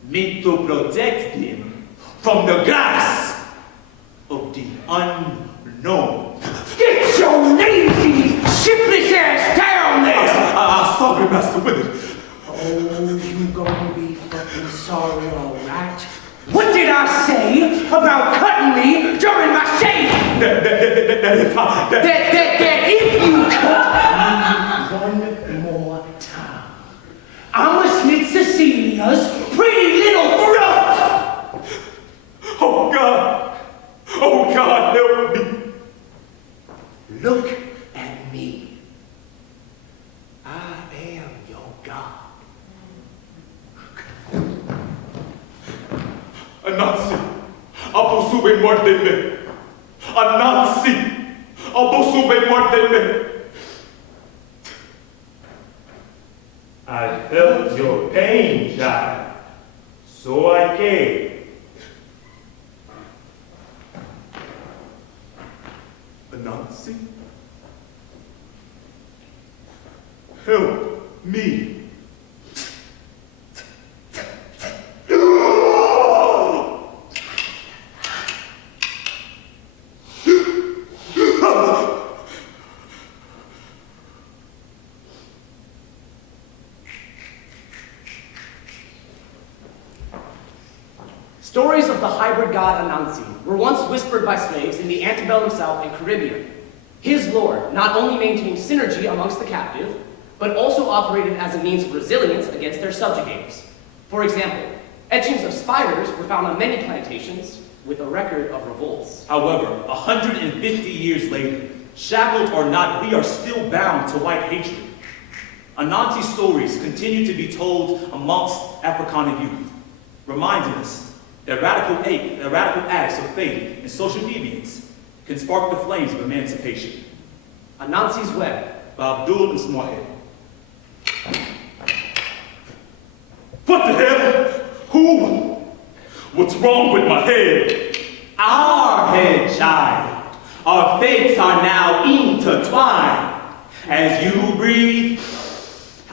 meant to protect them from the grasp of the unknown. Get your lazy, shiftless ass down there! Sorry, Master Willard. Oh, you gonna be fucking sorry, all right? What did I say about cutting me during my shave? That if you cut me one more time, I'ma slit Cecilia's pretty little throat! Oh God! Oh God, help me! Look at me. I am your God. Anansi, abusube muérteme. Anansi, abusube muérteme. I felt your pain, child, so I came. Anansi, help me. Stories of the hybrid god Anansi were once whispered by slaves in the antebellum South and Caribbean. His lore not only maintained synergy amongst the captive, but also operated as a means of resilience against their subjugators. For example, etchings of spiders were found on many plantations with a record of revolts. However, 150 years later, shackled or not, we are still bound to white hatred. Anansi stories continue to be told amongst Afrikaner youth, reminding us that radical acts of faith and social deviance can spark the flames of emancipation. Anansi's Web. By Abdul Ismail. What the hell? Who? What's wrong with my head? Our head, child. Our fates are now intertwined. As you breathe,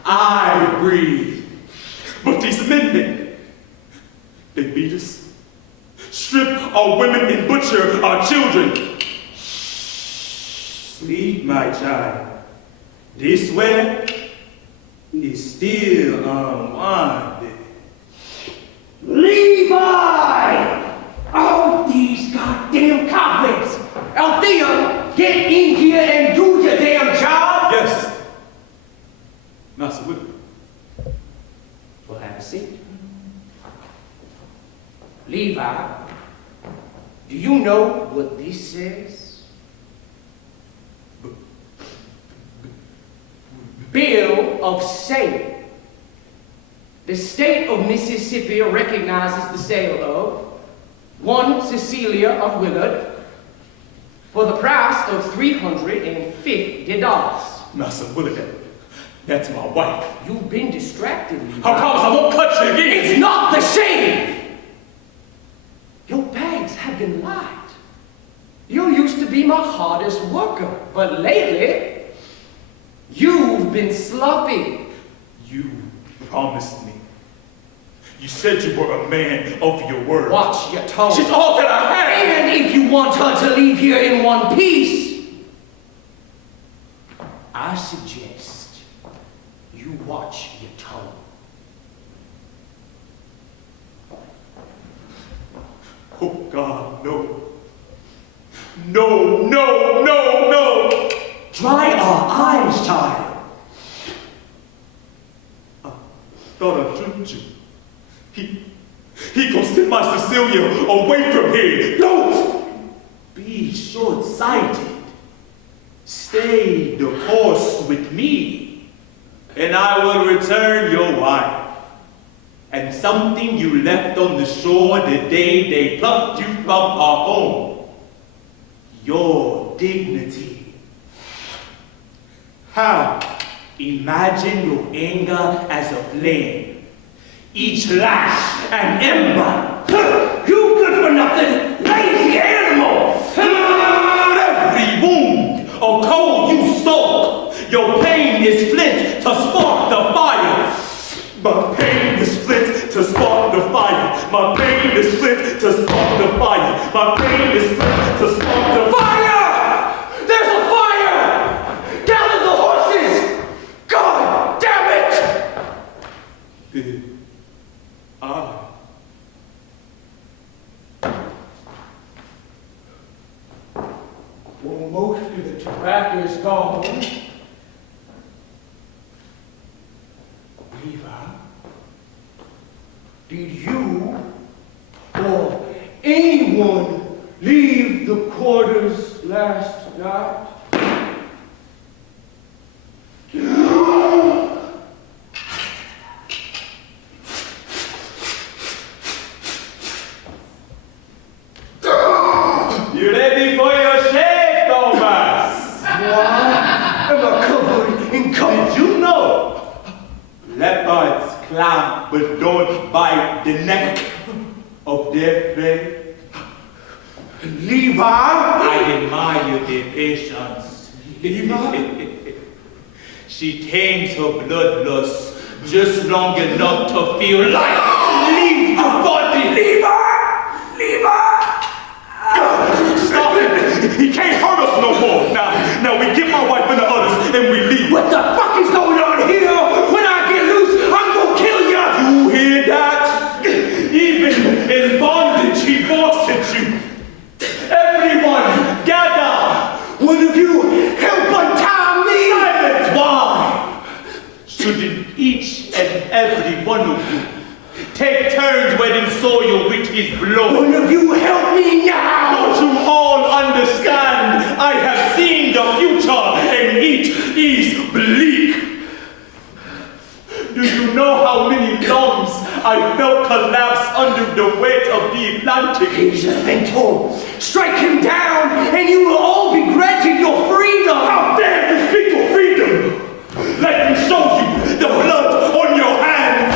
I breathe. But these men, they beat us, strip our women and butcher our children. Sleep, my child. This web is still unwinded. Levi! Oh, these goddamn cobwebs! Althea, get in here and do your damn job! Yes. Master Whip. Well, have a seat. Levi, do you know what this says? Bill of sale. The state of Mississippi recognizes the sale of one Cecilia of Willard for the price of $350. Master Willard, that's my wife. You've been distracted, Levi. How come I won't cut you again? It's not the shave! Your bags have been light. You used to be my hardest worker, but lately, you've been sloppy. You promised me. You said you were a man of your word. Watch your tone. She's all that I have. And if you want her to leave here in one piece, I suggest you watch your tone. Oh God, no. No, no, no, no. Dry our eyes, child. I thought I tricked you. He gonna send my Cecilia away from here. Don't be short-sighted. Stay the course with me, and I will return your wife. And something you left on the shore the day they plucked you from our home. Your dignity. How Imagine your anger as a flame. Each lash an ember. You good for nothing, lazy animal. Every wound or cold you stoke. Your pain is flint to spark the fire. My pain is flint to spark the fire. My pain is flint to spark the fire. My pain is flint to spark the fire. There's a fire! Gather the horses! God damn it! Well, most of the tobacco's gone. Levi, did you or anyone leave the quarters last night? You ready for your shave, Thomas? Why am I covered in cum? Did you know leopards climb but don't bite the neck of their prey? Levi? I admire their patience. Levi? She tames her bloodlust just long enough to feel like leave the body. Levi! Levi! Stop it! He can't hurt us no more. Now we get my wife and the others and we leave. What the fuck is going on here? When I get loose, I'm gonna kill ya! You hear that? Even in bondage, he forced you. Everyone, gather! One of you help untie me! Silence! Why? Shouldn't each and every one of you take turns wedding soil with his blood? One of you help me now! Don't you all understand? I have seen the future and it is bleak. Do you know how many lungs I felt collapse under the weight of the Atlantic? He's a mentor. Strike him down and you will all be granted your freedom! How dare you speak of freedom? Let me show you the blood on your hands.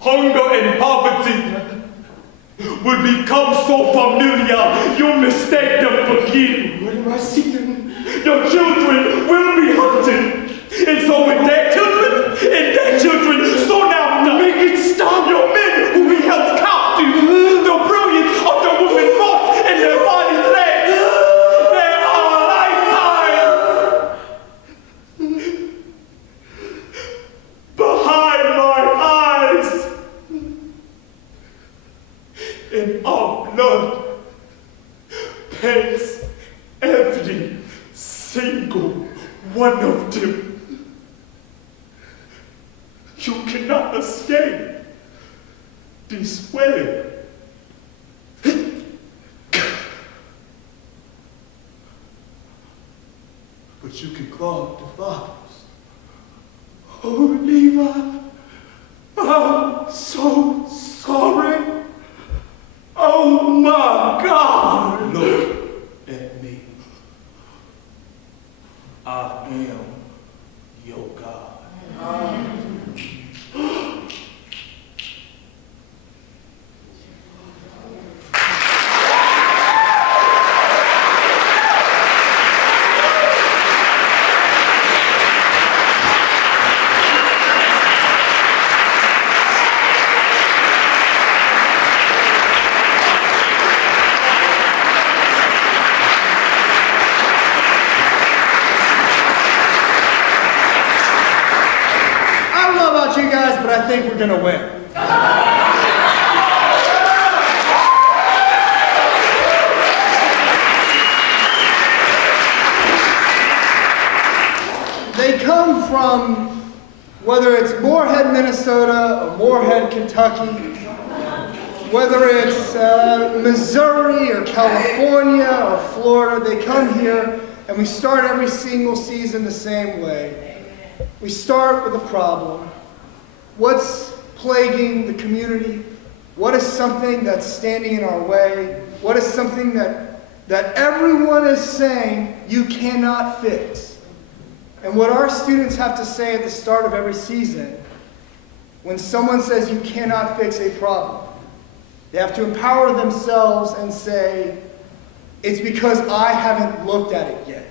Hunger and poverty will become so familiar, you'll mistake them for kin. What am I seeing? Your children will be hunted. And so with their children, and their children soon after, Make it stop! your men will be held captive. The brilliance of the women mocked and their bodies led. There are lifetimes behind my eyes. And our blood paints every single one of them. You cannot escape this way. But you can clog the fires. Oh, Levi, I'm so sorry. Oh my God! Look at me. I am your God. But I think we're gonna win. They come from, whether it's Moorhead, Minnesota, or Moorhead, Kentucky, whether it's Missouri or California or Florida, they come here and we start every single season the same way. We start with a problem. What's plaguing the community? What is something that's standing in our way? What is something that that everyone is saying you cannot fix. And what our students have to say at the start of every season, when someone says you cannot fix a problem, they have to empower themselves and say, it's because I haven't looked at it yet.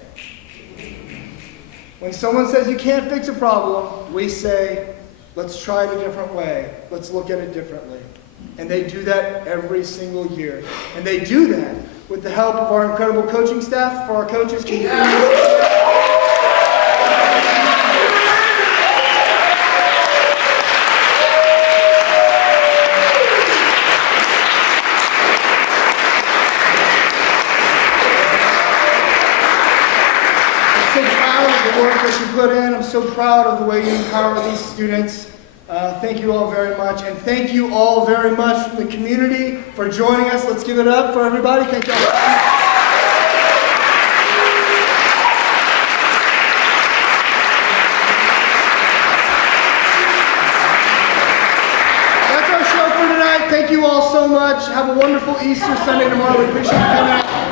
When someone says you can't fix a problem, we say, let's try it a different way. Let's look at it differently. And they do that every single year. And they do that with the help of our incredible coaching staff. For our coaches, can you that you put in. I'm so proud of the way you empower these students. Thank you all very much. And thank you all very much from the community for joining us. Let's give it up for everybody. Thank you all. That's our show for tonight. Thank you all so much. Have a wonderful Easter Sunday tomorrow. We appreciate you coming out.